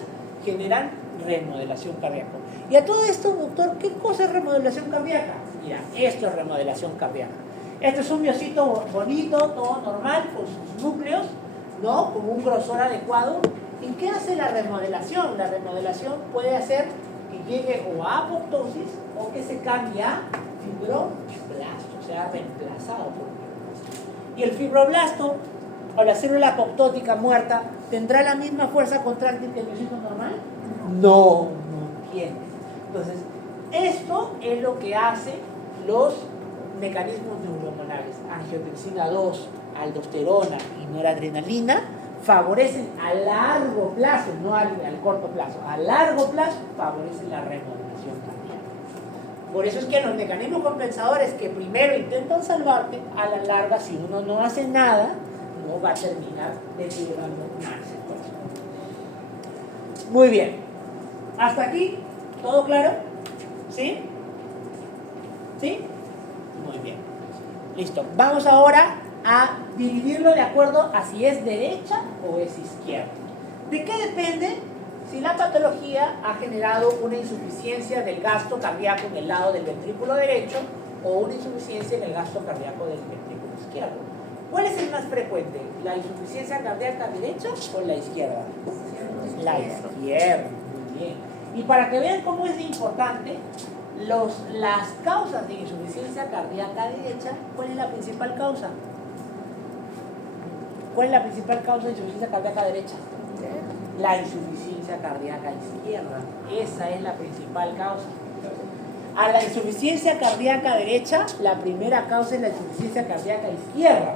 generan remodelación cardíaca. Y a todo esto, doctor, ¿qué cosa es remodelación cardíaca? Mira, esto es remodelación cardíaca. Este es un miocito bonito, todo normal, con sus núcleos, ¿no? Con un grosor adecuado. ¿Y qué hace la remodelación? La remodelación puede hacer que llegue o a apoptosis o que se cambie a fibroblasto, sea reemplazado por fibroblasto. Y el fibroblasto o la célula apoptótica muerta, ¿tendrá la misma fuerza contráctil que el miocito normal? No tiene. Entonces, esto es lo que hace los mecanismos neurohormonales, angiotensina 2, aldosterona y noradrenalina, favorecen a largo plazo, no al corto plazo, a largo plazo favorecen la remodelación cardíaca. Por eso es que los mecanismos compensadores que primero intentan salvarte, a la larga, si uno no hace nada, no va a terminar deteriorando más el corazón. Muy bien. ¿Hasta aquí? ¿Todo claro? ¿Sí? ¿Sí? Muy bien. Listo. Vamos ahora a dividirlo de acuerdo a si es derecha o es izquierda. ¿De qué depende si la patología ha generado una insuficiencia del gasto cardíaco en el lado del ventrículo derecho o una insuficiencia en el gasto cardíaco del ventrículo izquierdo? ¿Cuál es el más frecuente? ¿La insuficiencia cardíaca derecha o la izquierda? La izquierda. Muy bien. Y para que vean cómo es importante, las causas de insuficiencia cardíaca derecha, ¿cuál es la principal causa? ¿Cuál es la principal causa de insuficiencia cardíaca derecha? La insuficiencia cardíaca izquierda. Esa es la principal causa. A la insuficiencia cardíaca derecha, la primera causa es la insuficiencia cardíaca izquierda.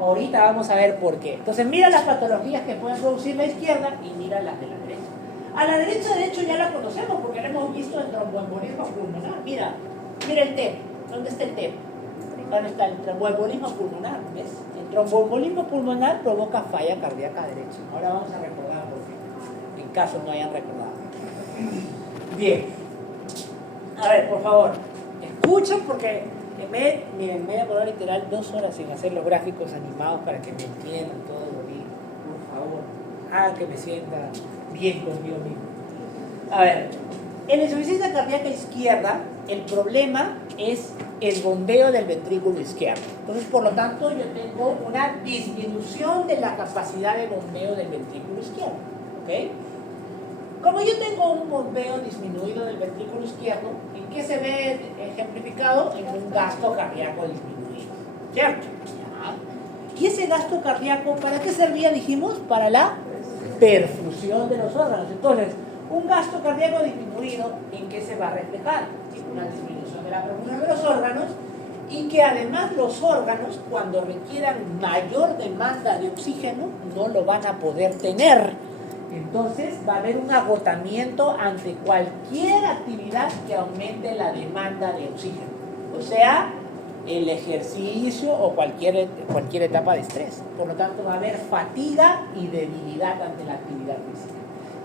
Ahorita vamos a ver por qué. Entonces mira las patologías que pueden producir la izquierda y mira las de la derecha. A la derecha, de hecho, ya la conocemos porque la hemos visto en tromboembolismo pulmonar. Mira el TEP. ¿Dónde está el TEP? ¿Dónde está el tromboembolismo pulmonar? ¿Ves? El tromboembolismo pulmonar provoca falla cardíaca derecha. Ahora vamos a recordar por qué, en caso no hayan recordado. Bien. A ver, por favor, escuchen porque miren, me voy a poner literal 2 horas sin hacer los gráficos animados para que me entiendan todo lo bien. Por favor, hagan que me sienta bien conmigo mismo. A ver, en la insuficiencia cardíaca izquierda, el problema es el bombeo del ventrículo izquierdo. Entonces, por lo tanto, yo tengo una disminución de la capacidad de bombeo del ventrículo izquierdo. ¿Ok? Como yo tengo un bombeo disminuido del ventrículo izquierdo, ¿en qué se ve ejemplificado? En un gasto cardíaco disminuido. ¿Cierto? ¿Y ese gasto cardíaco para qué servía, dijimos? Para la perfusión de los órganos. Entonces, un gasto cardíaco disminuido, ¿en qué se va a reflejar? En una disminución de la perfusión de los órganos y que además los órganos, cuando requieran mayor demanda de oxígeno, no lo van a poder tener. Entonces va a haber un agotamiento ante cualquier actividad que aumente la demanda de oxígeno. O sea, el ejercicio o cualquier etapa de estrés. Por lo tanto, va a haber fatiga y debilidad ante la actividad física.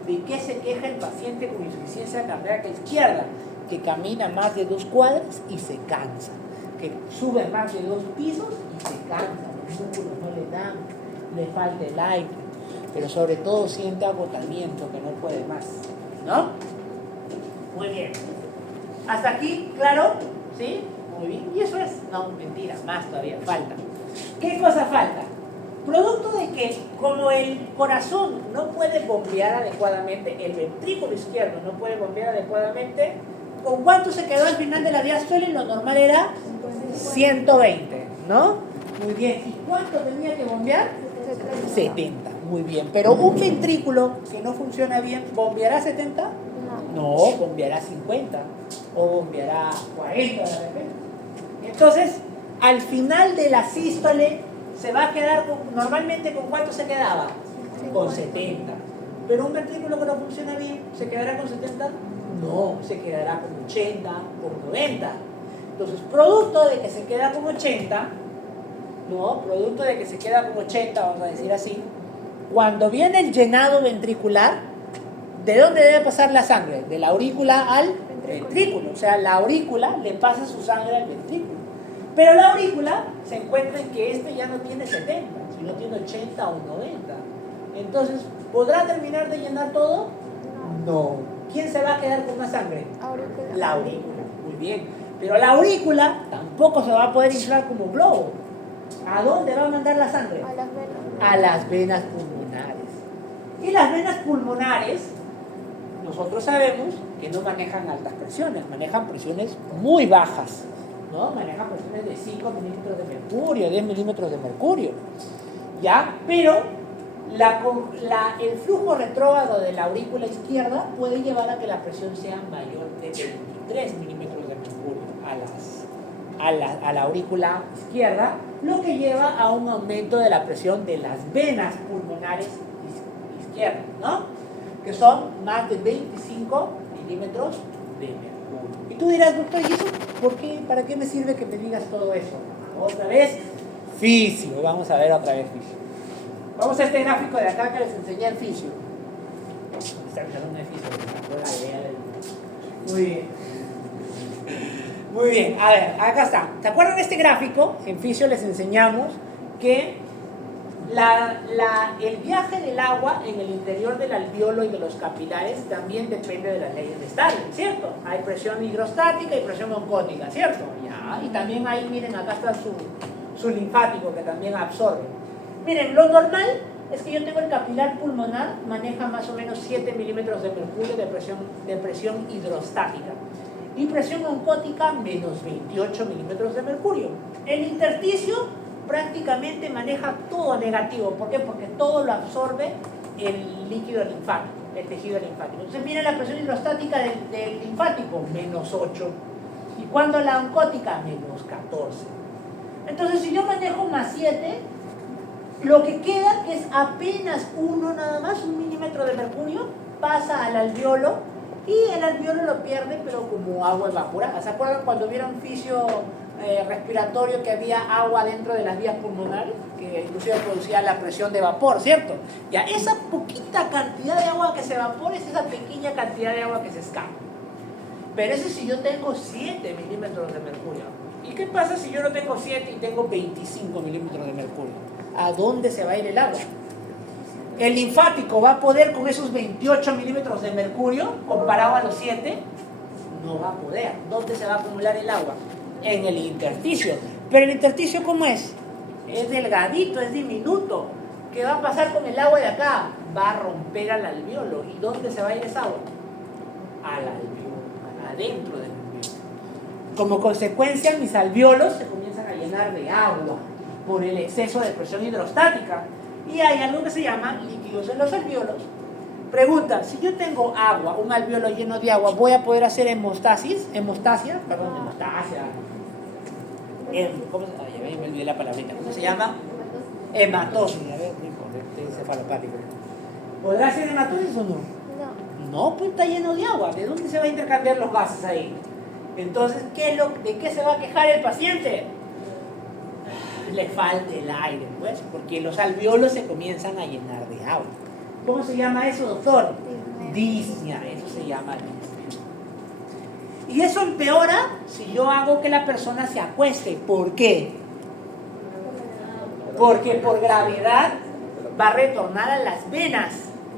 ¿De qué se queja el paciente con insuficiencia cardíaca izquierda? Que camina más de 2 cuadras y se cansa. Que sube más de 2 pisos y se cansa. Los músculos no le dan, le falta el aire. Pero sobre todo siente agotamiento, que no puede más, ¿no? Muy bien. ¿Hasta aquí, claro? ¿Sí? Muy bien. ¿Y eso es? No, mentira, más todavía, falta. ¿Qué cosa falta? Producto de que como el corazón no puede bombear adecuadamente, el ventrículo izquierdo no puede bombear adecuadamente, ¿con cuánto se quedó al final de la diástole? Lo normal era 120, ¿no? Muy bien. ¿Y cuánto tenía que bombear? 70. Muy bien, pero un ventrículo que no funciona bien, ¿bombeará 70? No, bombeará 50 o bombeará 40 de repente. Entonces, al final de la sístole, se va a quedar normalmente ¿con cuánto se quedaba? Con 70. Pero un ventrículo que no funciona bien, ¿se quedará con 70? No, se quedará con 80, con 90. Entonces, producto de que se queda con 80, vamos a decir así, cuando viene el llenado ventricular, ¿de dónde debe pasar la sangre? De la aurícula al ventrículo. O sea, la aurícula le pasa su sangre al ventrículo. Pero la aurícula se encuentra en que este ya no tiene 70, sino tiene 80 o 90. Entonces, ¿podrá terminar de llenar todo? No. ¿Quién se va a quedar con más sangre? Aurícula. La aurícula. Muy bien. Pero la aurícula tampoco se va a poder inflar como globo. ¿A dónde va a mandar la sangre? A las venas. A las venas pulmonares. Y las venas pulmonares, nosotros sabemos que no manejan altas presiones, manejan presiones muy bajas, ¿no? Manejan presiones de 5 milímetros de mercurio, 10 milímetros de mercurio, ¿ya? Pero el flujo retrógrado de la aurícula izquierda puede llevar a que la presión sea mayor de 23 milímetros de mercurio a las a la aurícula izquierda, lo que lleva a un aumento de la presión de las venas pulmonares izquierdas, ¿no? Que son más de 25 milímetros de mercurio. Y tú dirás, doctor, ¿y eso por qué? ¿Para qué me sirve que me digas todo eso? Otra vez, fisio. Vamos a ver otra vez fisio. Vamos a este gráfico de acá que les enseñé el fisio. Está empezando un fisio. Muy bien. Muy bien, a ver, acá está. ¿Se acuerdan de este gráfico? En fisio les enseñamos que el viaje del agua en el interior del alveolo y de los capilares también depende de las leyes de Stalin, ¿cierto? Hay presión hidrostática y presión oncótica, ¿cierto? Ya, y también ahí, miren, acá está su linfático que también absorbe. Miren, lo normal es que yo tengo el capilar pulmonar, maneja más o menos 7 milímetros de mercurio de presión hidrostática. Y presión oncótica, menos 28 milímetros de mercurio. El intersticio prácticamente maneja todo negativo. ¿Por qué? Porque todo lo absorbe el líquido linfático, el tejido linfático. Entonces miren la presión hidrostática del linfático, menos 8. Y cuando la oncótica, menos 14. Entonces si yo manejo más 7, lo que queda, que es apenas uno nada más, 1 milímetro de mercurio, pasa al alveolo y el alveolo lo pierde, pero como agua evaporada. ¿Se acuerdan cuando vieron fisio respiratorio que había agua dentro de las vías pulmonares? Que inclusive producía la presión de vapor, ¿cierto? Ya, esa poquita cantidad de agua que se evapora es esa pequeña cantidad de agua que se escapa. Pero eso si yo tengo 7 milímetros de mercurio. ¿Y qué pasa si yo no tengo 7 y tengo 25 milímetros de mercurio? ¿A dónde se va a ir el agua? ¿El linfático va a poder con esos 28 milímetros de mercurio comparado a los 7? No va a poder. ¿Dónde se va a acumular el agua? En el intersticio. Pero el intersticio, ¿cómo es? Es delgadito, es diminuto. ¿Qué va a pasar con el agua de acá? Va a romper al alveolo. ¿Y dónde se va a ir esa agua? Al alveolo, adentro del alveolo. Como consecuencia, mis alveolos se comienzan a llenar de agua por el exceso de presión hidrostática. Y hay algo que se llama líquidos en los alveolos. Pregunta, si yo tengo agua, un alveolo lleno de agua, ¿voy a poder hacer hemostasia? ¿Cómo se me olvidé la palabrita. ¿Cómo se llama? Hematosis. A ver, encefalopático. ¿Podrá hacer hematosis o no? No, pues está lleno de agua. ¿De dónde se va a intercambiar los gases ahí? Entonces, ¿de qué se va a quejar el paciente? Le falta el aire, pues, porque los alveolos se comienzan a llenar de agua. ¿Cómo se llama eso, doctor? Disnea, eso se llama disnea. Y eso empeora si yo hago que la persona se acueste. ¿Por qué? Porque por gravedad va a retornar a las venas.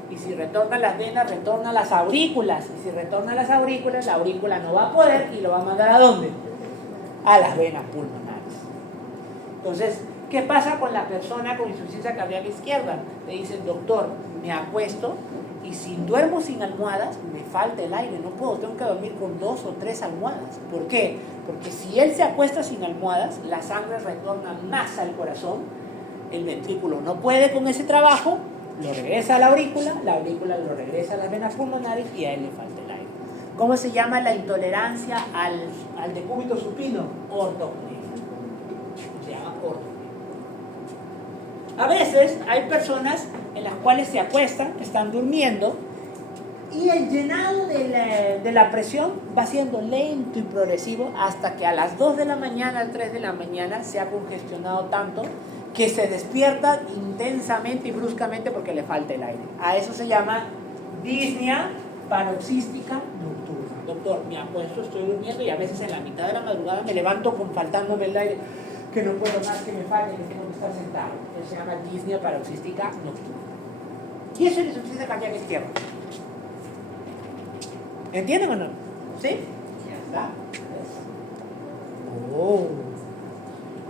Y si retorna a las venas, retorna a las aurículas. Y si retorna a las aurículas, la aurícula no va a poder y lo va a mandar ¿a dónde? A las venas pulmonares. Entonces, ¿qué pasa con la persona con insuficiencia cardíaca izquierda? Le dicen, doctor, me acuesto y si duermo sin almohadas, me falta el aire, no puedo, tengo que dormir con 2 o 3 almohadas. ¿Por qué? Porque si él se acuesta sin almohadas, la sangre retorna más al corazón, el ventrículo no puede con ese trabajo, lo regresa a la aurícula lo regresa a las venas pulmonares y a él le falta el aire. ¿Cómo se llama la intolerancia al decúbito supino? Ortopnea. Se llama ortopnea. A veces hay personas en las cuales se acuestan, están durmiendo y el llenado de la presión va siendo lento y progresivo hasta que a las 2 de la mañana, 3 de la mañana se ha congestionado tanto que se despierta intensamente y bruscamente porque le falta el aire. A eso se llama disnea paroxística nocturna. Doctor, me acuesto, estoy durmiendo y a veces en la mitad de la madrugada me levanto faltándome el aire, que no puedo más, que me falte, que tengo que estar sentado. Eso se llama disnea paroxística nocturna. Y eso es la insuficiencia cardíaca izquierda. ¿Entienden o no? ¿Sí? Ya está. Oh.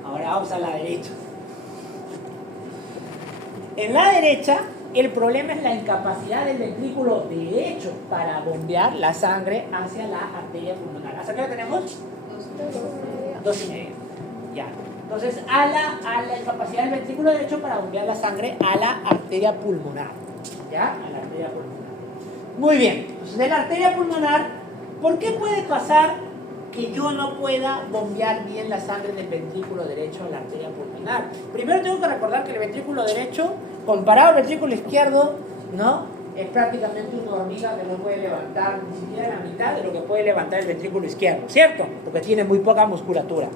Ahora vamos a la derecha. En la derecha, el problema es la incapacidad del ventrículo derecho para bombear la sangre hacia la arteria pulmonar. ¿Hasta qué hora tenemos? 2:30. Ya. Entonces, a la incapacidad del ventrículo derecho para bombear la sangre a la arteria pulmonar. ¿Ya? A la arteria pulmonar. Muy bien. Entonces, de la arteria pulmonar, ¿por qué puede pasar que yo no pueda bombear bien la sangre del ventrículo derecho a la arteria pulmonar? Primero tengo que recordar que el ventrículo derecho, comparado al ventrículo izquierdo, ¿no? Es prácticamente una hormiga que no puede levantar ni siquiera la mitad de lo que puede levantar el ventrículo izquierdo, ¿cierto? Porque tiene muy poca musculatura.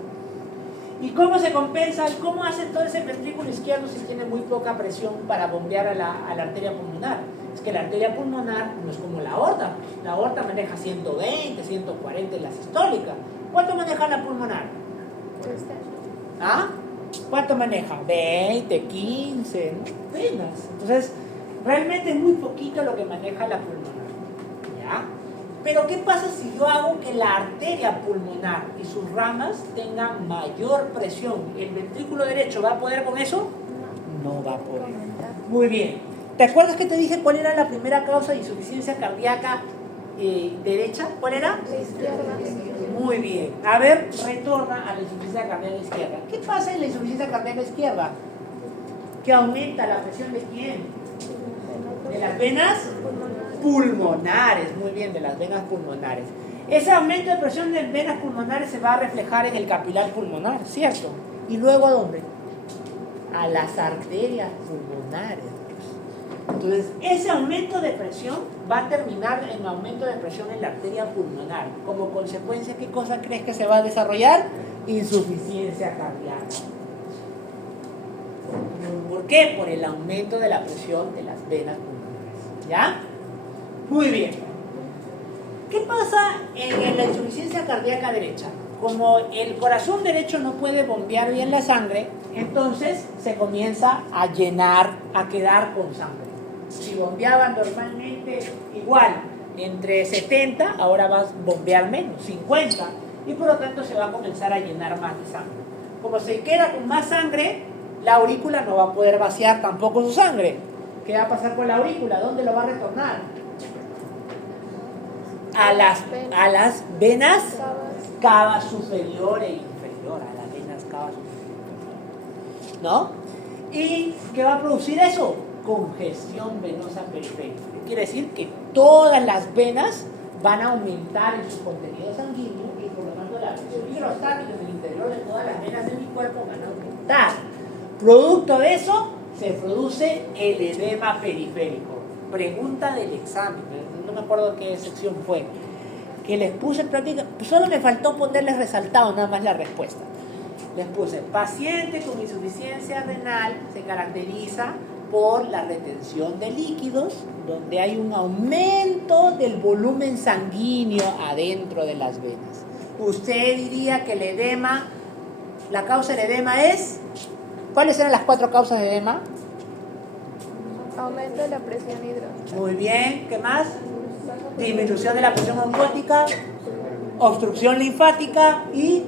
¿Y cómo se compensa? ¿Y cómo hace entonces el ventrículo izquierdo si tiene muy poca presión para bombear a la arteria pulmonar? Es que la arteria pulmonar no es como la aorta. La aorta maneja 120, 140 en la sistólica. ¿Cuánto maneja la pulmonar? ¿Ah? ¿Cuánto maneja? 20, 15, ¿no? Apenas. Entonces, realmente es muy poquito lo que maneja la pulmonar. ¿Ya? Pero ¿qué pasa si yo hago que la arteria pulmonar y sus ramas tengan mayor presión? ¿El ventrículo derecho va a poder con eso? No va a poder. Muy bien. ¿Te acuerdas que te dije cuál era la primera causa de insuficiencia cardíaca derecha? ¿Cuál era? La izquierda. Muy bien. A ver, retorna a la insuficiencia cardíaca izquierda. ¿Qué pasa en la insuficiencia cardíaca izquierda? Que aumenta la presión de quién? De las venas pulmonares. Muy bien, de las venas pulmonares. Ese aumento de presión de venas pulmonares se va a reflejar en el capilar pulmonar, ¿cierto? ¿Y luego a dónde? A las arterias pulmonares. Entonces, ese aumento de presión va a terminar en aumento de presión en la arteria pulmonar. Como consecuencia, ¿qué cosa crees que se va a desarrollar? Insuficiencia cardíaca. ¿Por qué? Por el aumento de la presión de las venas pulmonares. ¿Ya? Muy bien. ¿Qué pasa en la insuficiencia cardíaca derecha? Como el corazón derecho no puede bombear bien la sangre, entonces se comienza a llenar, a quedar con sangre. Si bombeaban normalmente igual, entre 70, ahora va a bombear menos, 50, y por lo tanto se va a comenzar a llenar más de sangre. Como se queda con más sangre, la aurícula no va a poder vaciar tampoco su sangre. ¿Qué va a pasar con la aurícula? ¿Dónde lo va a retornar? A las venas cava superior e inferior, a las venas cava superior, ¿no? ¿Y qué va a producir eso? Congestión venosa periférica. Quiere decir que todas las venas van a aumentar en su contenido sanguíneo y por lo tanto la presión hidrostática en el interior de todas las venas de mi cuerpo van a aumentar. Producto de eso se produce el edema periférico. Pregunta del examen, no me acuerdo qué sección fue, que les puse en práctica, solo me faltó ponerles resaltado nada más la respuesta. Les puse, paciente con insuficiencia renal se caracteriza por la retención de líquidos, donde hay un aumento del volumen sanguíneo adentro de las venas. Usted diría que el edema, la causa del edema es, ¿cuáles eran las 4 causas de edema? Aumento de la presión hidrostática. Muy bien, ¿qué más? Disminución de la presión osmótica, obstrucción linfática y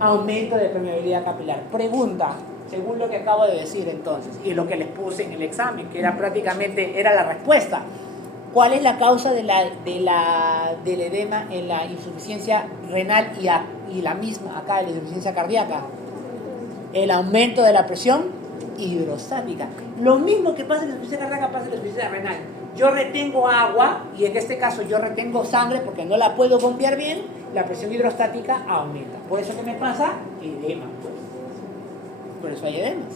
aumento de permeabilidad capilar. Pregunta, según lo que acabo de decir entonces, y lo que les puse en el examen, que era prácticamente era la respuesta. ¿Cuál es la causa del edema en la insuficiencia renal y la misma acá de la insuficiencia cardíaca? El aumento de la presión hidrostática. Lo mismo que pasa en la insuficiencia cardíaca pasa en la insuficiencia renal. Yo retengo agua y en este caso yo retengo sangre porque no la puedo bombear bien, la presión hidrostática aumenta. Por eso, ¿qué me pasa? Edema. Por eso hay edemas.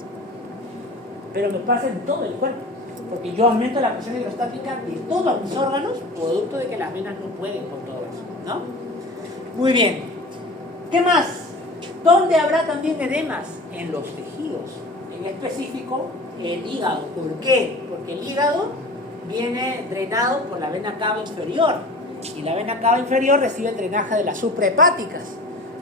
Pero me pasa en todo el cuerpo, porque yo aumento la presión hidrostática de todos mis órganos, producto de que las venas no pueden con todo eso, ¿no? Muy bien. ¿Qué más? ¿Dónde habrá también edemas? En los tejidos. En específico, el hígado. ¿Por qué? Porque el hígado viene drenado por la vena cava inferior. Y la vena cava inferior recibe drenaje de las suprahepáticas.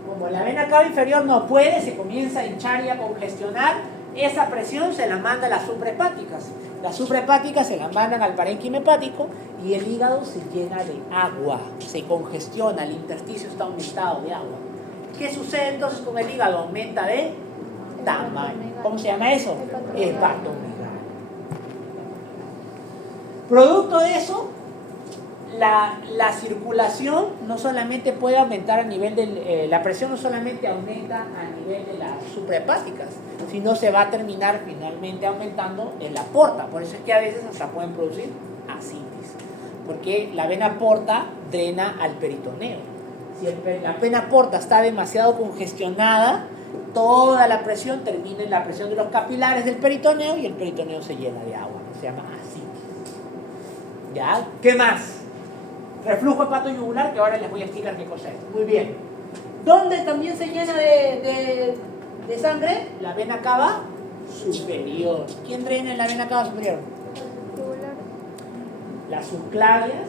Como la vena cava inferior no puede, se comienza a hinchar y a congestionar, esa presión se la manda a las suprahepáticas. Las suprahepáticas se la mandan al parénquima hepático y el hígado se llena de agua, se congestiona, el intersticio está aumentado de agua. ¿Qué sucede entonces con el hígado? Aumenta de tamaño. ¿Cómo se llama eso? Hepatomegalia. Producto de eso, la circulación no solamente puede aumentar a nivel de la presión no solamente aumenta a nivel de las suprahepáticas, sino se va a terminar finalmente aumentando en la porta. Por eso es que a veces hasta pueden producir ascitis, porque la vena porta drena al peritoneo, Si la vena porta está demasiado congestionada, toda la presión termina en la presión de los capilares del peritoneo y el peritoneo se llena de agua. Se llama ascitis. ¿Ya? ¿Qué más? Reflujo hepatoyugular, que ahora les voy a explicar qué cosa es. Muy bien. ¿Dónde también se llena de sangre? La vena cava superior. ¿Quién drena en la vena cava superior? Las subclavias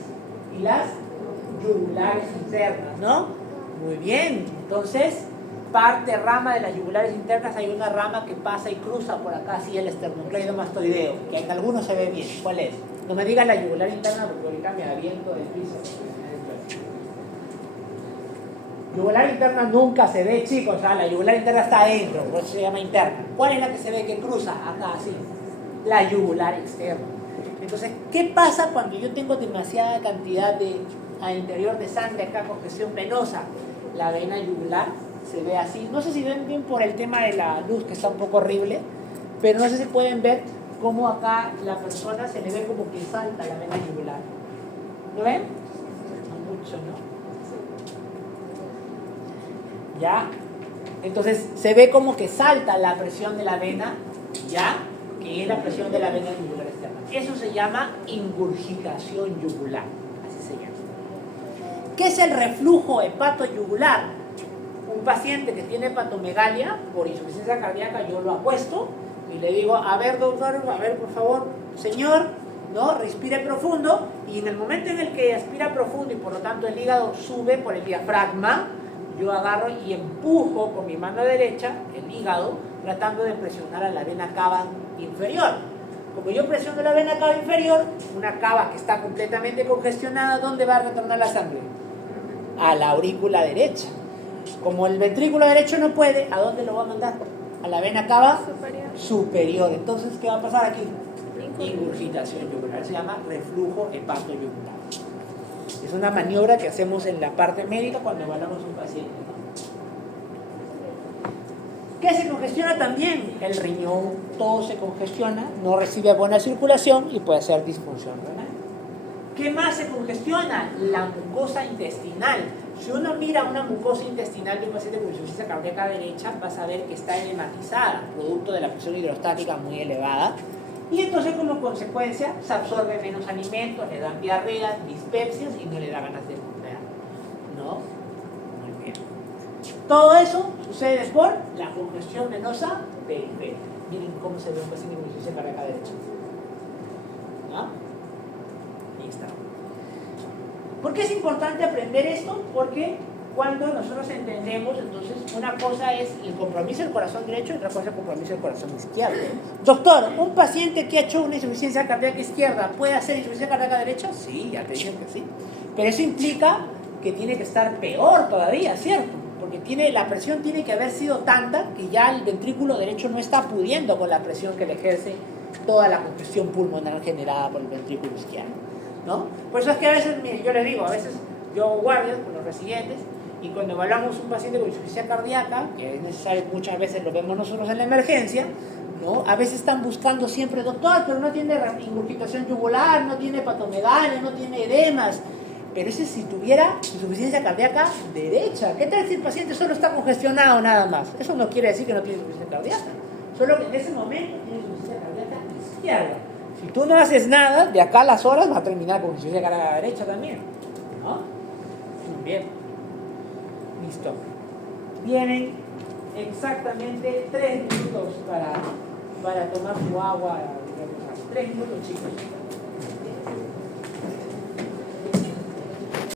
y las yugulares internas, ¿no? Muy bien. Entonces, rama de las yugulares internas, hay una rama que pasa y cruza por acá, así el esternocleidomastoideo, que en algunos se ve bien. ¿Cuál es? No me digan la yugular interna porque ahorita me aviento del piso. Yugular interna nunca se ve, chicos, la yugular interna está adentro, por eso se llama interna. ¿Cuál es la que se ve que cruza acá, así? La yugular externa. Entonces, ¿qué pasa cuando yo tengo demasiada cantidad al interior de sangre, acá congestión venosa? La vena yugular se ve así. No sé si ven bien por el tema de la luz, que está un poco horrible, pero no sé si pueden ver cómo acá la persona se le ve como que salta la vena yugular. ¿Lo ven? No mucho, ¿no? ¿Ya? Entonces se ve como que salta la presión de la vena, ¿ya? Que es la presión de la vena yugular externa. Eso se llama ingurgitación yugular, así se llama. ¿Qué es el reflujo hepatoyugular? Un paciente que tiene hepatomegalia por insuficiencia cardíaca, yo lo acuesto y le digo, a ver doctor, a ver por favor, señor, ¿no? Respire profundo, y en el momento en el que aspira profundo y por lo tanto el hígado sube por el diafragma, yo agarro y empujo con mi mano derecha el hígado tratando de presionar a la vena cava inferior. Como yo presiono la vena cava inferior, una cava que está completamente congestionada, ¿dónde va a retornar la sangre? A la aurícula derecha. Como el ventrículo derecho no puede, ¿a dónde lo va a mandar? A la vena cava superior. Entonces, ¿qué va a pasar aquí? Ingurgitación yugular. Se llama reflujo hepatoyugular. Es una maniobra que hacemos en la parte médica cuando evaluamos a un paciente, ¿no? ¿Qué se congestiona también? El riñón, todo se congestiona, no recibe buena circulación y puede hacer disfunción renal. ¿Qué más se congestiona? La mucosa intestinal. Si uno mira una mucosa intestinal de un paciente con insuficiencia cardíaca derecha, vas a ver que está edematizada, producto de la presión hidrostática muy elevada. Y entonces, como consecuencia, se absorbe menos alimentos, le dan diarrea, dispepsias y no le da ganas de comer, ¿no? Muy bien. Todo eso sucede por la congestión venosa periférica. Miren cómo se ve un paciente con insuficiencia cardíaca derecha. ¿No? Ahí está. ¿Por qué es importante aprender esto? Porque cuando nosotros entendemos, entonces, una cosa es el compromiso del corazón derecho y otra cosa es el compromiso del corazón izquierdo. Doctor, ¿un paciente que ha hecho una insuficiencia cardíaca izquierda puede hacer insuficiencia cardíaca derecha? Sí, ya te dije que sí. Pero eso implica que tiene que estar peor todavía, ¿cierto? Porque la presión tiene que haber sido tanta que ya el ventrículo derecho no está pudiendo con la presión que le ejerce toda la congestión pulmonar generada por el ventrículo izquierdo, ¿no? Por eso es que a veces, mire, yo les digo, a veces yo hago guardias con los residentes y cuando evaluamos un paciente con insuficiencia cardíaca, que es necesario, muchas veces lo vemos nosotros en la emergencia, ¿no? A veces están buscando siempre, doctor, pero no tiene ingurgitación yugular, no tiene hepatomegalia, no tiene edemas. Pero ese si tuviera insuficiencia cardíaca derecha. ¿Qué tal si el paciente solo está congestionado nada más? Eso no quiere decir que no tiene insuficiencia cardíaca, solo que en ese momento tiene insuficiencia cardíaca izquierda. Si tú no haces nada, de acá a las horas va a terminar con insuficiencia cardíaca derecha también, ¿no? Bien. Listo. Vienen exactamente 3 minutos para tomar su agua. 3 minutos, chicos.